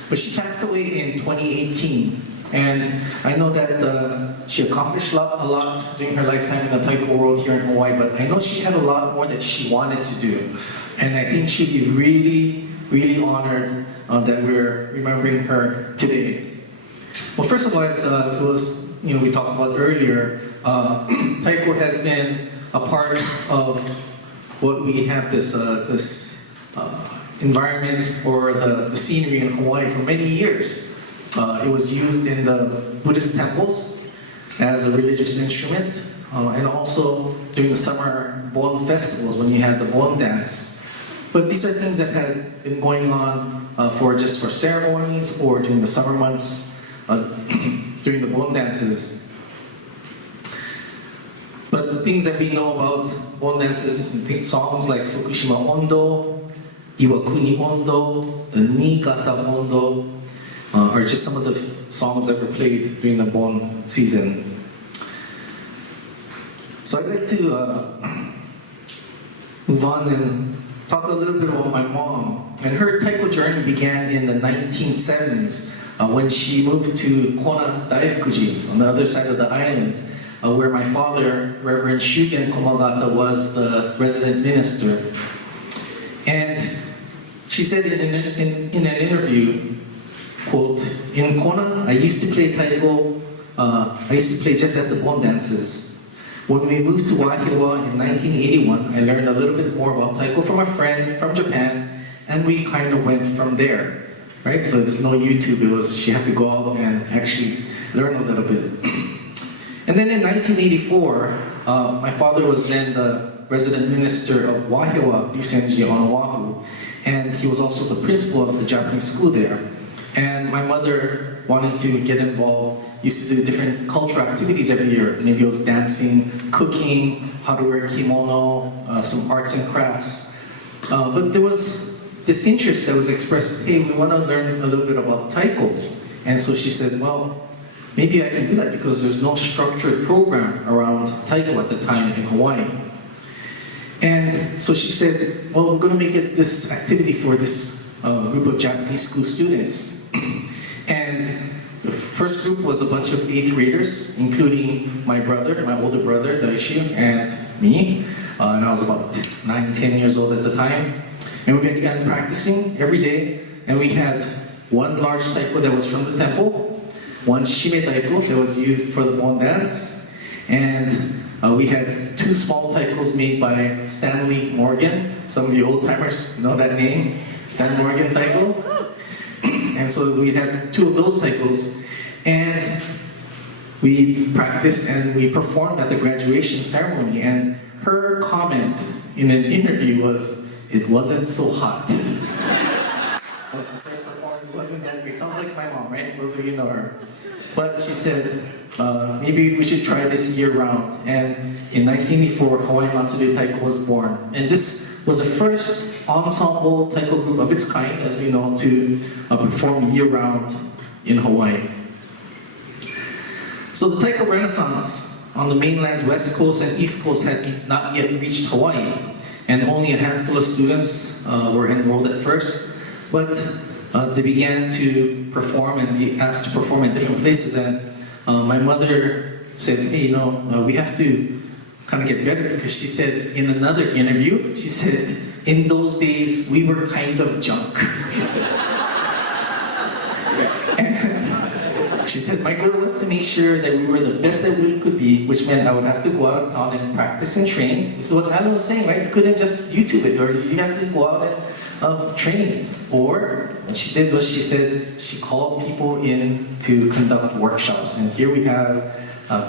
But she passed away in 2018. And I know that she accomplished a lot during her lifetime in the Taiko world here in Hawaii, but I know she had a lot more that she wanted to do. And I think she'd be really, really honored that we're remembering her today. Well, first of all, as it was, we talked about earlier, Taiko has been a part of what we have this environment or the scenery in Hawaii for many years. It was used in the Buddhist temples as a religious instrument, and also during the summer Bon festivals when you had the Bon dance. But these are things that had been going on for ceremonies or during the summer months during the Bon dances. But the things that we know about Bon dances, songs like Fukushima Ondo, Iwakuni Ondo, the Niigata Ondo, are just some of the songs that were played during the Bon season. So I'd like to move on and talk a little bit about my mom. And her Taiko journey began in the 1970s when she moved to Kona Daifukuji, on the other side of the island, where my father, Reverend Shuji Komagata, was the resident minister. And she said in an interview, quote, "In Kona, I used to play Taiko. I used to play just at the Bon dances. When we moved to Wahiawa in 1981, I learned a little bit more about Taiko from a friend from Japan, and we kind of went from there." Right? So it's no YouTube. She had to go out and actually learn a little bit. And then in 1984, my father was then the resident minister of Wahiawa, Ryusenji on Oahu, and he was also the principal of the Japanese school there. And my mother wanted to get involved, used to do different cultural activities every year. Maybe it was dancing, cooking, how to wear a kimono, some arts and crafts. But there was this interest that was expressed, hey, we want to learn a little bit about Taiko. And so she said, well, maybe I can do that because there's no structured program around Taiko at the time in Hawaii. And so she said, well, we're going to make it this activity for this group of Japanese school students. And the first group was a bunch of 8th graders, including my brother, my older brother, Daishu, and me. And I was about 9, 10 years old at the time. And we began practicing every day. And we had one large taiko that was from the temple, one shime taiko that was used for the Bon dance, and we had 2 small taikos made by Stanley Morgan. Some of you old-timers know that name, Stan Morgan taiko. And so we had 2 of those taikos, and we practiced and we performed at the graduation ceremony. And her comment in an interview was, "It wasn't so hot." The first performance wasn't that great. Sounds like my mom, right? Those of you know her. But she said, maybe we should try this year-round. And in 1984, Hawaii Matsuri Taiko was born. And this was the first ensemble taiko group of its kind, as we know, to perform year-round in Hawaii. So the taiko renaissance on the mainland's west coast and east coast had not yet reached Hawaii, and only a handful of students were enrolled at first. But they began to perform and be asked to perform at different places. And my mother said, hey, we have to kind of get better because she said in another interview, she said, in those days, we were kind of junk. She said. And she said, my goal was to make sure that we were the best that we could be, which meant I would have to go out of town and practice and train. This is what Alan was saying, right? You couldn't just YouTube it, or you have to go out and train. Or what she did was she said she called people in to conduct workshops. And here we have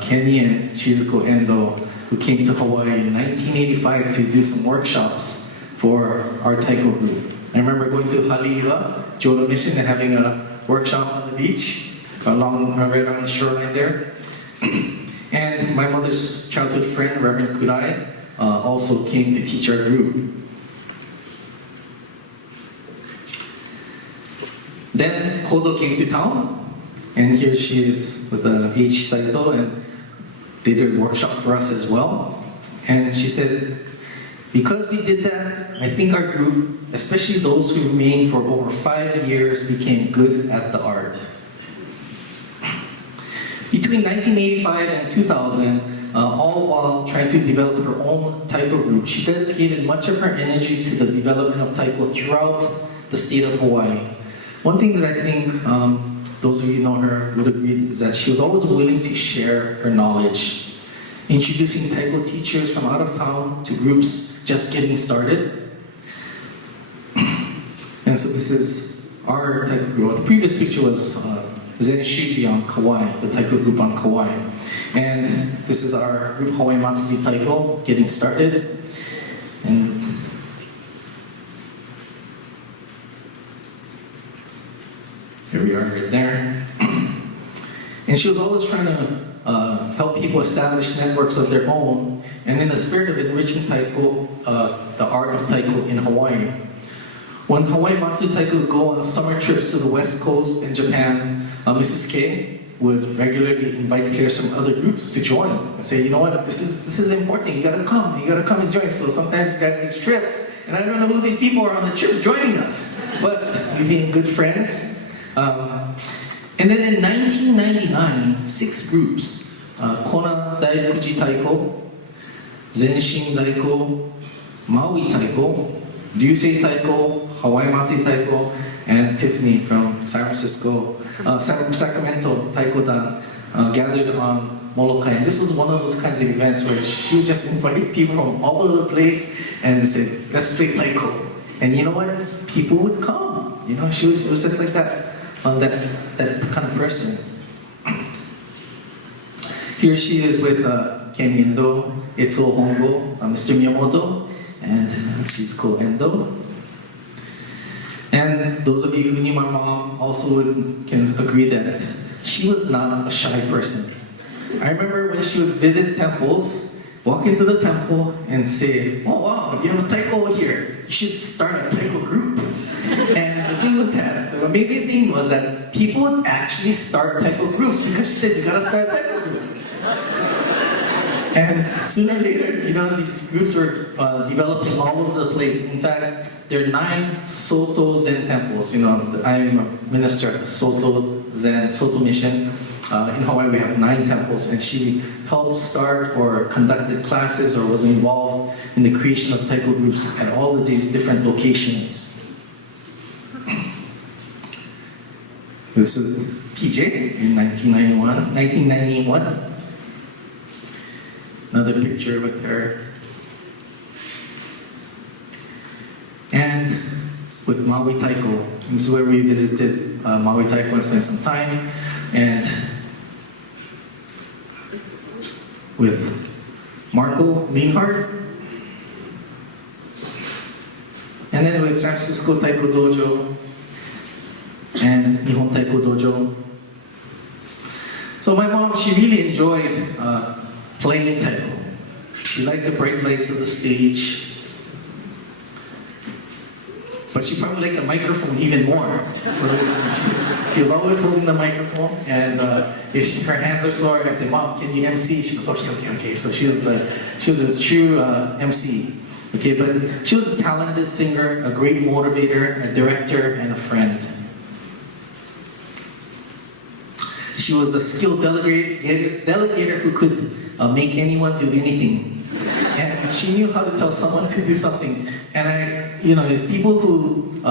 Kenny and Shizuko Endo, who came to Hawaii in 1985 to do some workshops for our taiko group. I remember going to Hali'ila, Jodo Mission, and having a workshop on the beach, right on the shoreline there. And my mother's childhood friend, Reverend Kurai, also came to teach our group. Then Kodo came to town, and here she is with H. Saito, and they did a workshop for us as well. And she said, because we did that, I think our group, especially those who remained for over 5 years, became good at the art. Between 1985 and 2000, all while trying to develop her own taiko group, she dedicated much of her energy to the development of taiko throughout the state of Hawaii. One thing that I think those of you who know her would agree is that she was always willing to share her knowledge, introducing taiko teachers from out of town to groups just getting started. And so this is our taiko group. The previous picture was Zen Shuji on Kauai, the taiko group on Kauai. And this is our group Hawaii Matsuri Taiko getting started. And here we are right there. And she was always trying to help people establish networks of their own, and in the spirit of enriching taiko, the art of taiko in Hawaii. When Hawaii Matsuri Taiko would go on summer trips to the West Coast and Japan, Mrs. K would regularly invite pairs from other groups to join and say, you know what, this is important, you gotta come and join. So sometimes we got these trips, and I don't know who these people are on the trip joining us, but we became good friends. And then in 1999, 6 groups, Kona Daifuji Taiko, Zenshin Taiko, Maui Taiko, Ryusei Taiko, Hawaii Matsuri Taiko, and Tiffany from San Francisco, Sacramento Taiko-dan gathered on Molokai. And this was one of those kinds of events where she would just invite people from all over the place and say, let's play taiko. And you know what? People would come. You know, she was just like that. That kind of person. Here she is with Kenny Endo, Etsuo Hongo, Mr. Miyamoto, and Shizuko Endo. And those of you who knew my mom also can agree that she was not a shy person. I remember when she would visit temples, walk into the temple and say, oh wow, you have a taiko here. You should start a taiko group. And the thing was that, the amazing thing was that people would actually start taiko groups because she said, you gotta start a taiko group. And sooner or later, you know, these groups were developing all over the place. In fact, there are 9 Soto Zen temples. You know, I'm a minister at the Soto Mission. In Hawaii, we have 9 temples, and she helped start or conducted classes or was involved in the creation of taiko groups at all of these different locations. This is PJ in 1991. Another picture with her. And with Maui Taiko. This is where we visited Maui Taiko and spent some time. And with Marco Lienhardt. And then with San Francisco Taiko Dojo and Nihon Taiko Dojo. So my mom, she really enjoyed playing taiko. She liked the bright lights of the stage, but she probably liked the microphone even more. So she was always holding the microphone, and if her hands are sore, I say, Mom, can you MC? She goes, okay. So she was a true MC. Okay, but she was a talented singer, a great motivator, a director, and a friend. She was a skilled delegator who could make anyone do anything. and she knew how to tell someone to do something. And there's people who,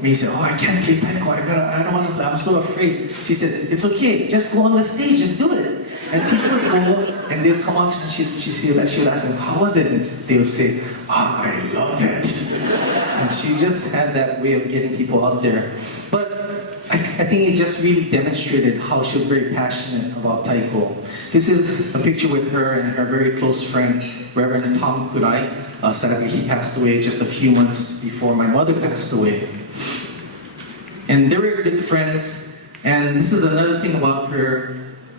may say, oh, I can't play taiko, I don't want to play, I'm so afraid. She said, it's okay, just go on the stage, just do it. And people would go, and they'll come up, and she would ask them, how was it? And they'll say, oh, I love it. And she just had that way of getting people out there. But I think it just really demonstrated how she was very passionate about taiko. This is a picture with her and her very close friend, Reverend Tom Kurai. Sadly, he passed away just a few months before my mother passed away. And they were good friends, and this is another thing about her,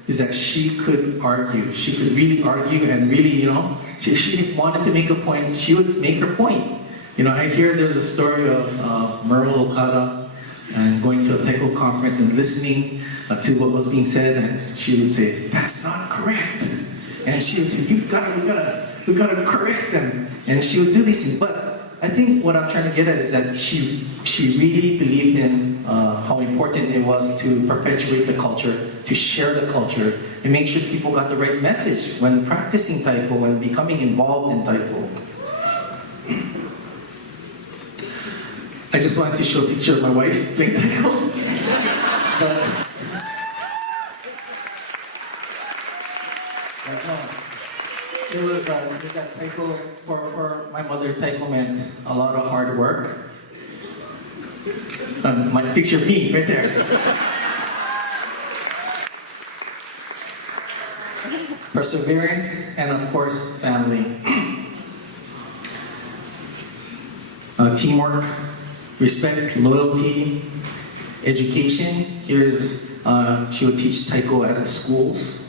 is that she could argue. She could really argue and really, if she wanted to make a point, she would make her point. I hear there's a story of Merle Okada and going to a taiko conference and listening to what was being said, and she would say, that's not correct. And she would say, we gotta correct them. And she would do these things. But I think what I'm trying to get at is that she really believed in how important it was to perpetuate the culture, to share the culture, and make sure people got the right message when practicing taiko and becoming involved in taiko. I just wanted to show a picture of my wife playing taiko. It was that taiko, for my mother, taiko meant a lot of hard work. My picture of me, right there. Perseverance, and of course, family. Teamwork, respect, loyalty, education. She would teach taiko at the schools.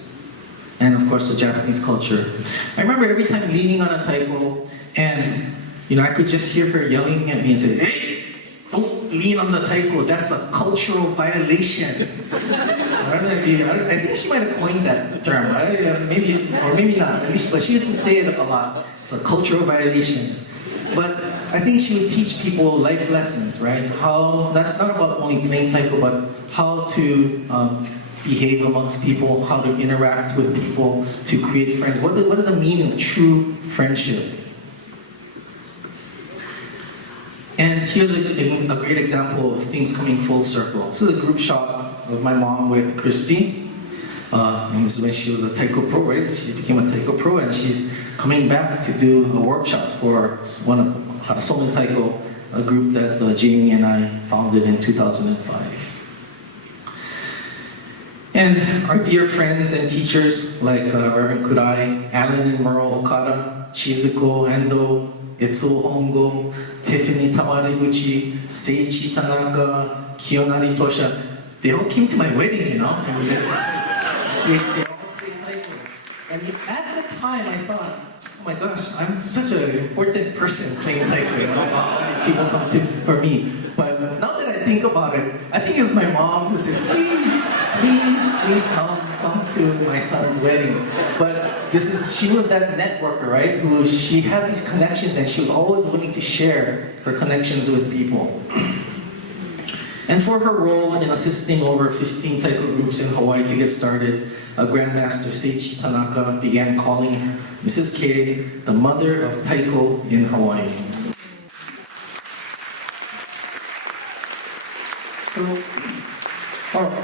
And of course, the Japanese culture. I remember every time leaning on a taiko, and I could just hear her yelling at me and say, hey, don't lean on the taiko, that's a cultural violation. So I don't know I think she might have coined that term, maybe, or maybe not, at least, but she used to say it a lot. It's a cultural violation. But I think she would teach people life lessons, right? That's not about only playing taiko, but how to behave amongst people, how to interact with people, to create friends. What is the meaning of true friendship? And here's a great example of things coming full circle. This is a group shot of my mom with Christy. And this is when she was a taiko pro, right? She became a taiko pro, and she's coming back to do a workshop for one of Somen Taiko, a group that Jamie and I founded in 2005. And our dear friends and teachers like Reverend Kurai, Alan and Merle Okada, Chizuko Endo, Etsuo Hongo, Tiffany Tamariguchi, Seiichi Tanaka, Kiyonari Tosha, they all came to my wedding, And they all played taiko. And at the time I thought, oh my gosh, I'm such an important person playing taiko, all these people come for me. But now that I think about it, I think it was my mom who said, please come to my son's wedding. But she was that networker, right? She had these connections, and she was always willing to share her connections with people. And for her role in assisting over 15 taiko groups in Hawaii to get started, Grandmaster Seiichi Tanaka began calling her Mrs. K, the mother of taiko in Hawaii.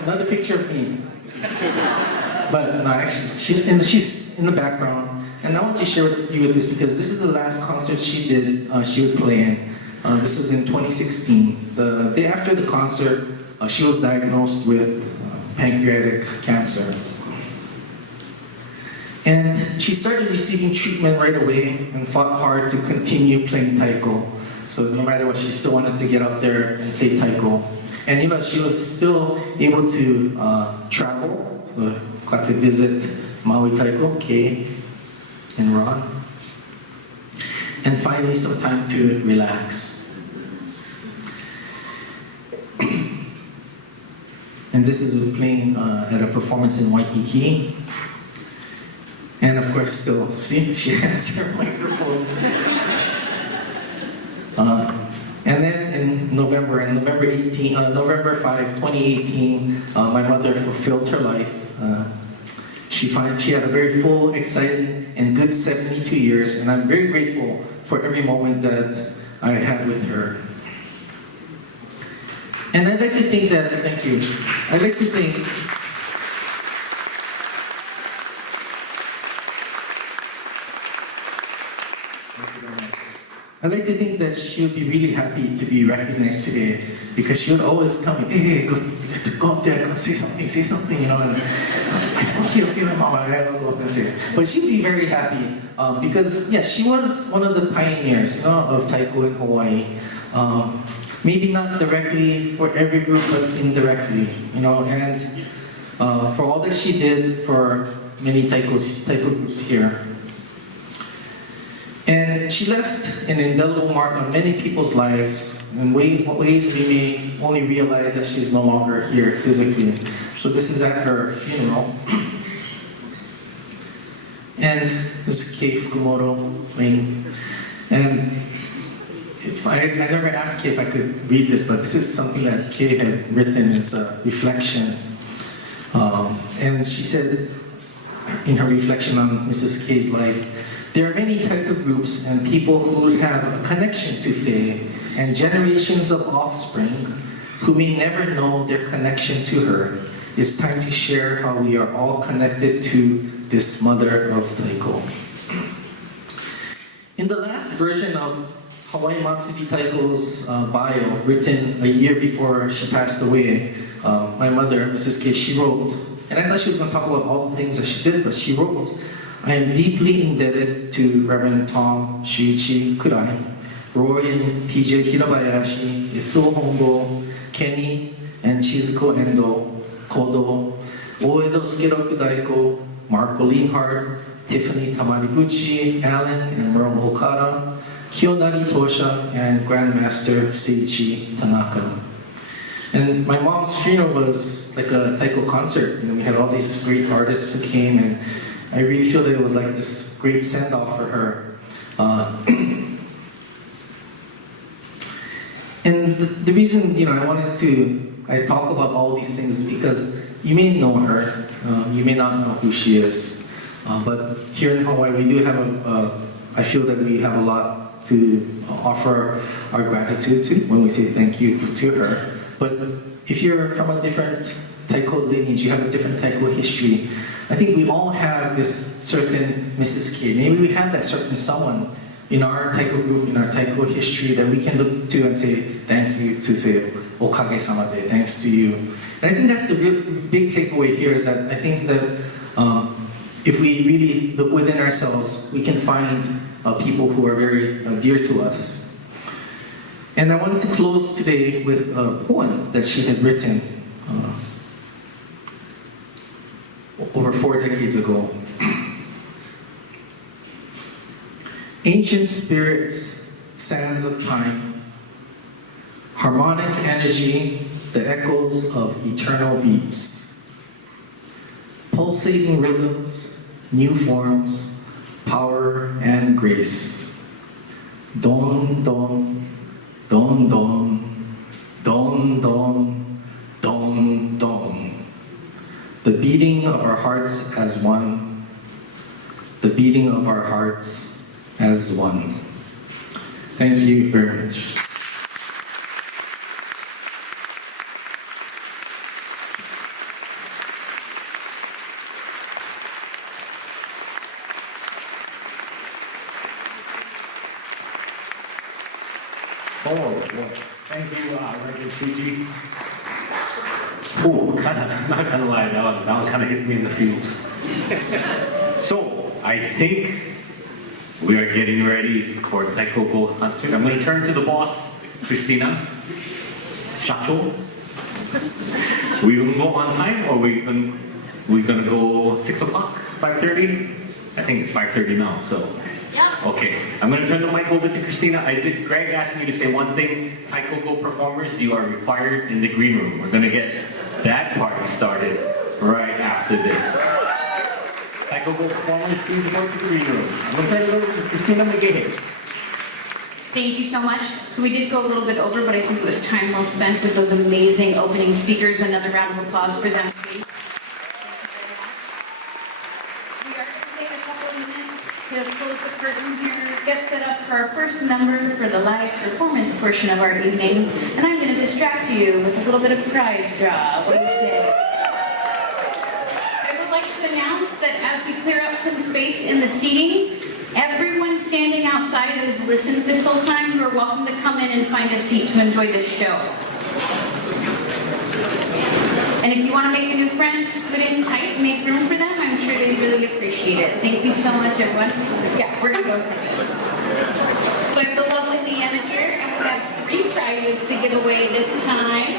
Another picture of me. But no, actually, she's in the background. And I want to share with you this because this is the last concert she did, she would play in. This was in 2016. The day after the concert, she was diagnosed with pancreatic cancer. And she started receiving treatment right away and fought hard to continue playing taiko. So no matter what, she still wanted to get out there and play taiko. And she was still able to travel. So got to visit Maui Taiko, Kay, and Ron. And finally, some time to relax. And this is playing at a performance in Waikiki. And of course, still, see, she has her microphone. And then in November 5, 2018, my mother fulfilled her life. She had a very full, exciting, and good 72 years, and I'm very grateful for every moment that I had with her. And I'd like to think that, thank you, I'd like to think that she would be really happy to be recognized today, because she would always tell me, hey, go up there, go say something, you know. And I said, okay, Mama, I'll go up and say it. But she'd be very happy because, yeah, she was one of the pioneers, you know, of taiko in Hawaii. Maybe not directly for every group, but indirectly, you know. And for all that she did for many taiko groups here. And she left an indelible mark on many people's lives in ways we may only realize that she's no longer here physically. So this is at her funeral. And this is Kei Fukumoto. And I never asked Kei if I could read this, but this is something that Kei had written. It's a reflection. And she said in her reflection on Mrs. Kei's life, there are many type of groups and people who have a connection to Faye and generations of offspring who may never know their connection to her. It's time to share how we are all connected to this mother of taiko. In the last version of Hawaii Matsuri Taiko's bio, written a year before she passed away, my mother, Mrs. Kei, she wrote, and I thought she was going to talk about all the things that she did, but she wrote, I am deeply indebted to Reverend Tom Shuichi Kurai, Roy and PJ Hirabayashi, Itsuo Hongo, Kenny and Shizuko Endo, Kodo, Oedo Sukeroku Daiko, Marco Lienhardt, Tiffany Tamariguchi, Alan and Merle Okada, Kiyonari Tosha, and Grandmaster Seiichi Tanaka. And my mom's funeral was like a taiko concert. You know, we had all these great artists who came, and I really feel that it was like this great send-off for her. And the reason, you know, I talk about all these things is because you may know her, you may not know who she is, but here in Hawaii we do have I feel that we have a lot to offer our gratitude to when we say thank you to her. But if you're from a different taiko lineage, you have a different taiko history, I think we all have this certain Mrs. K. Maybe we have that certain someone in our taiko group, in our taiko history that we can look to and say thank you, to say okage-sama de, thanks to you. And I think that's the real big takeaway here, is that I think that if we really look within ourselves, we can find people who are very dear to us. And I wanted to close today with a poem that she had written over 4 decades ago. Ancient spirits, sands of time, harmonic energy, the echoes of eternal beats, pulsating rhythms, new forms, power and grace. Don, don, don, don, don, don, don, don. The beating of our hearts as one, the beating of our hearts as one. Thank you very much. Oh, well, thank you, Reverend Shuji. Oh, not gonna lie, that one kind of hit me in the feels. So, I think we are getting ready for Taiko Go concert. I'm going to turn to the boss, Christina. Shacho. We gonna go on time, or we gonna go 6 o'clock, 5:30? I think it's 5:30 now, so. Okay, I'm going to turn the mic over to Christina. Greg asked me to say one thing. Taiko Go performers, you are required in the green room. We're going to get that party started right after this. Taiko Go performers, please report to the green room. I'm going to turn it over to Christina McGahey. Thank you so much. So we did go a little bit over, but I think it was time well spent with those amazing opening speakers. Another round of applause for them, please. to close the curtain here, get set up for our first number for the live performance portion of our evening, and I'm going to distract you with a little bit of prize draw. What do you say? I would like to announce that as we clear up some space in the seating, everyone standing outside that has listened this whole time, you are welcome to come in and find a seat to enjoy this show. And if you want to make a new friend, scoot in tight and make room for them. I'm sure they really appreciate it. Thank you so much, everyone. Yeah, we're going to go ahead. So I have the lovely Leanna here, and we have 3 prizes to give away this time.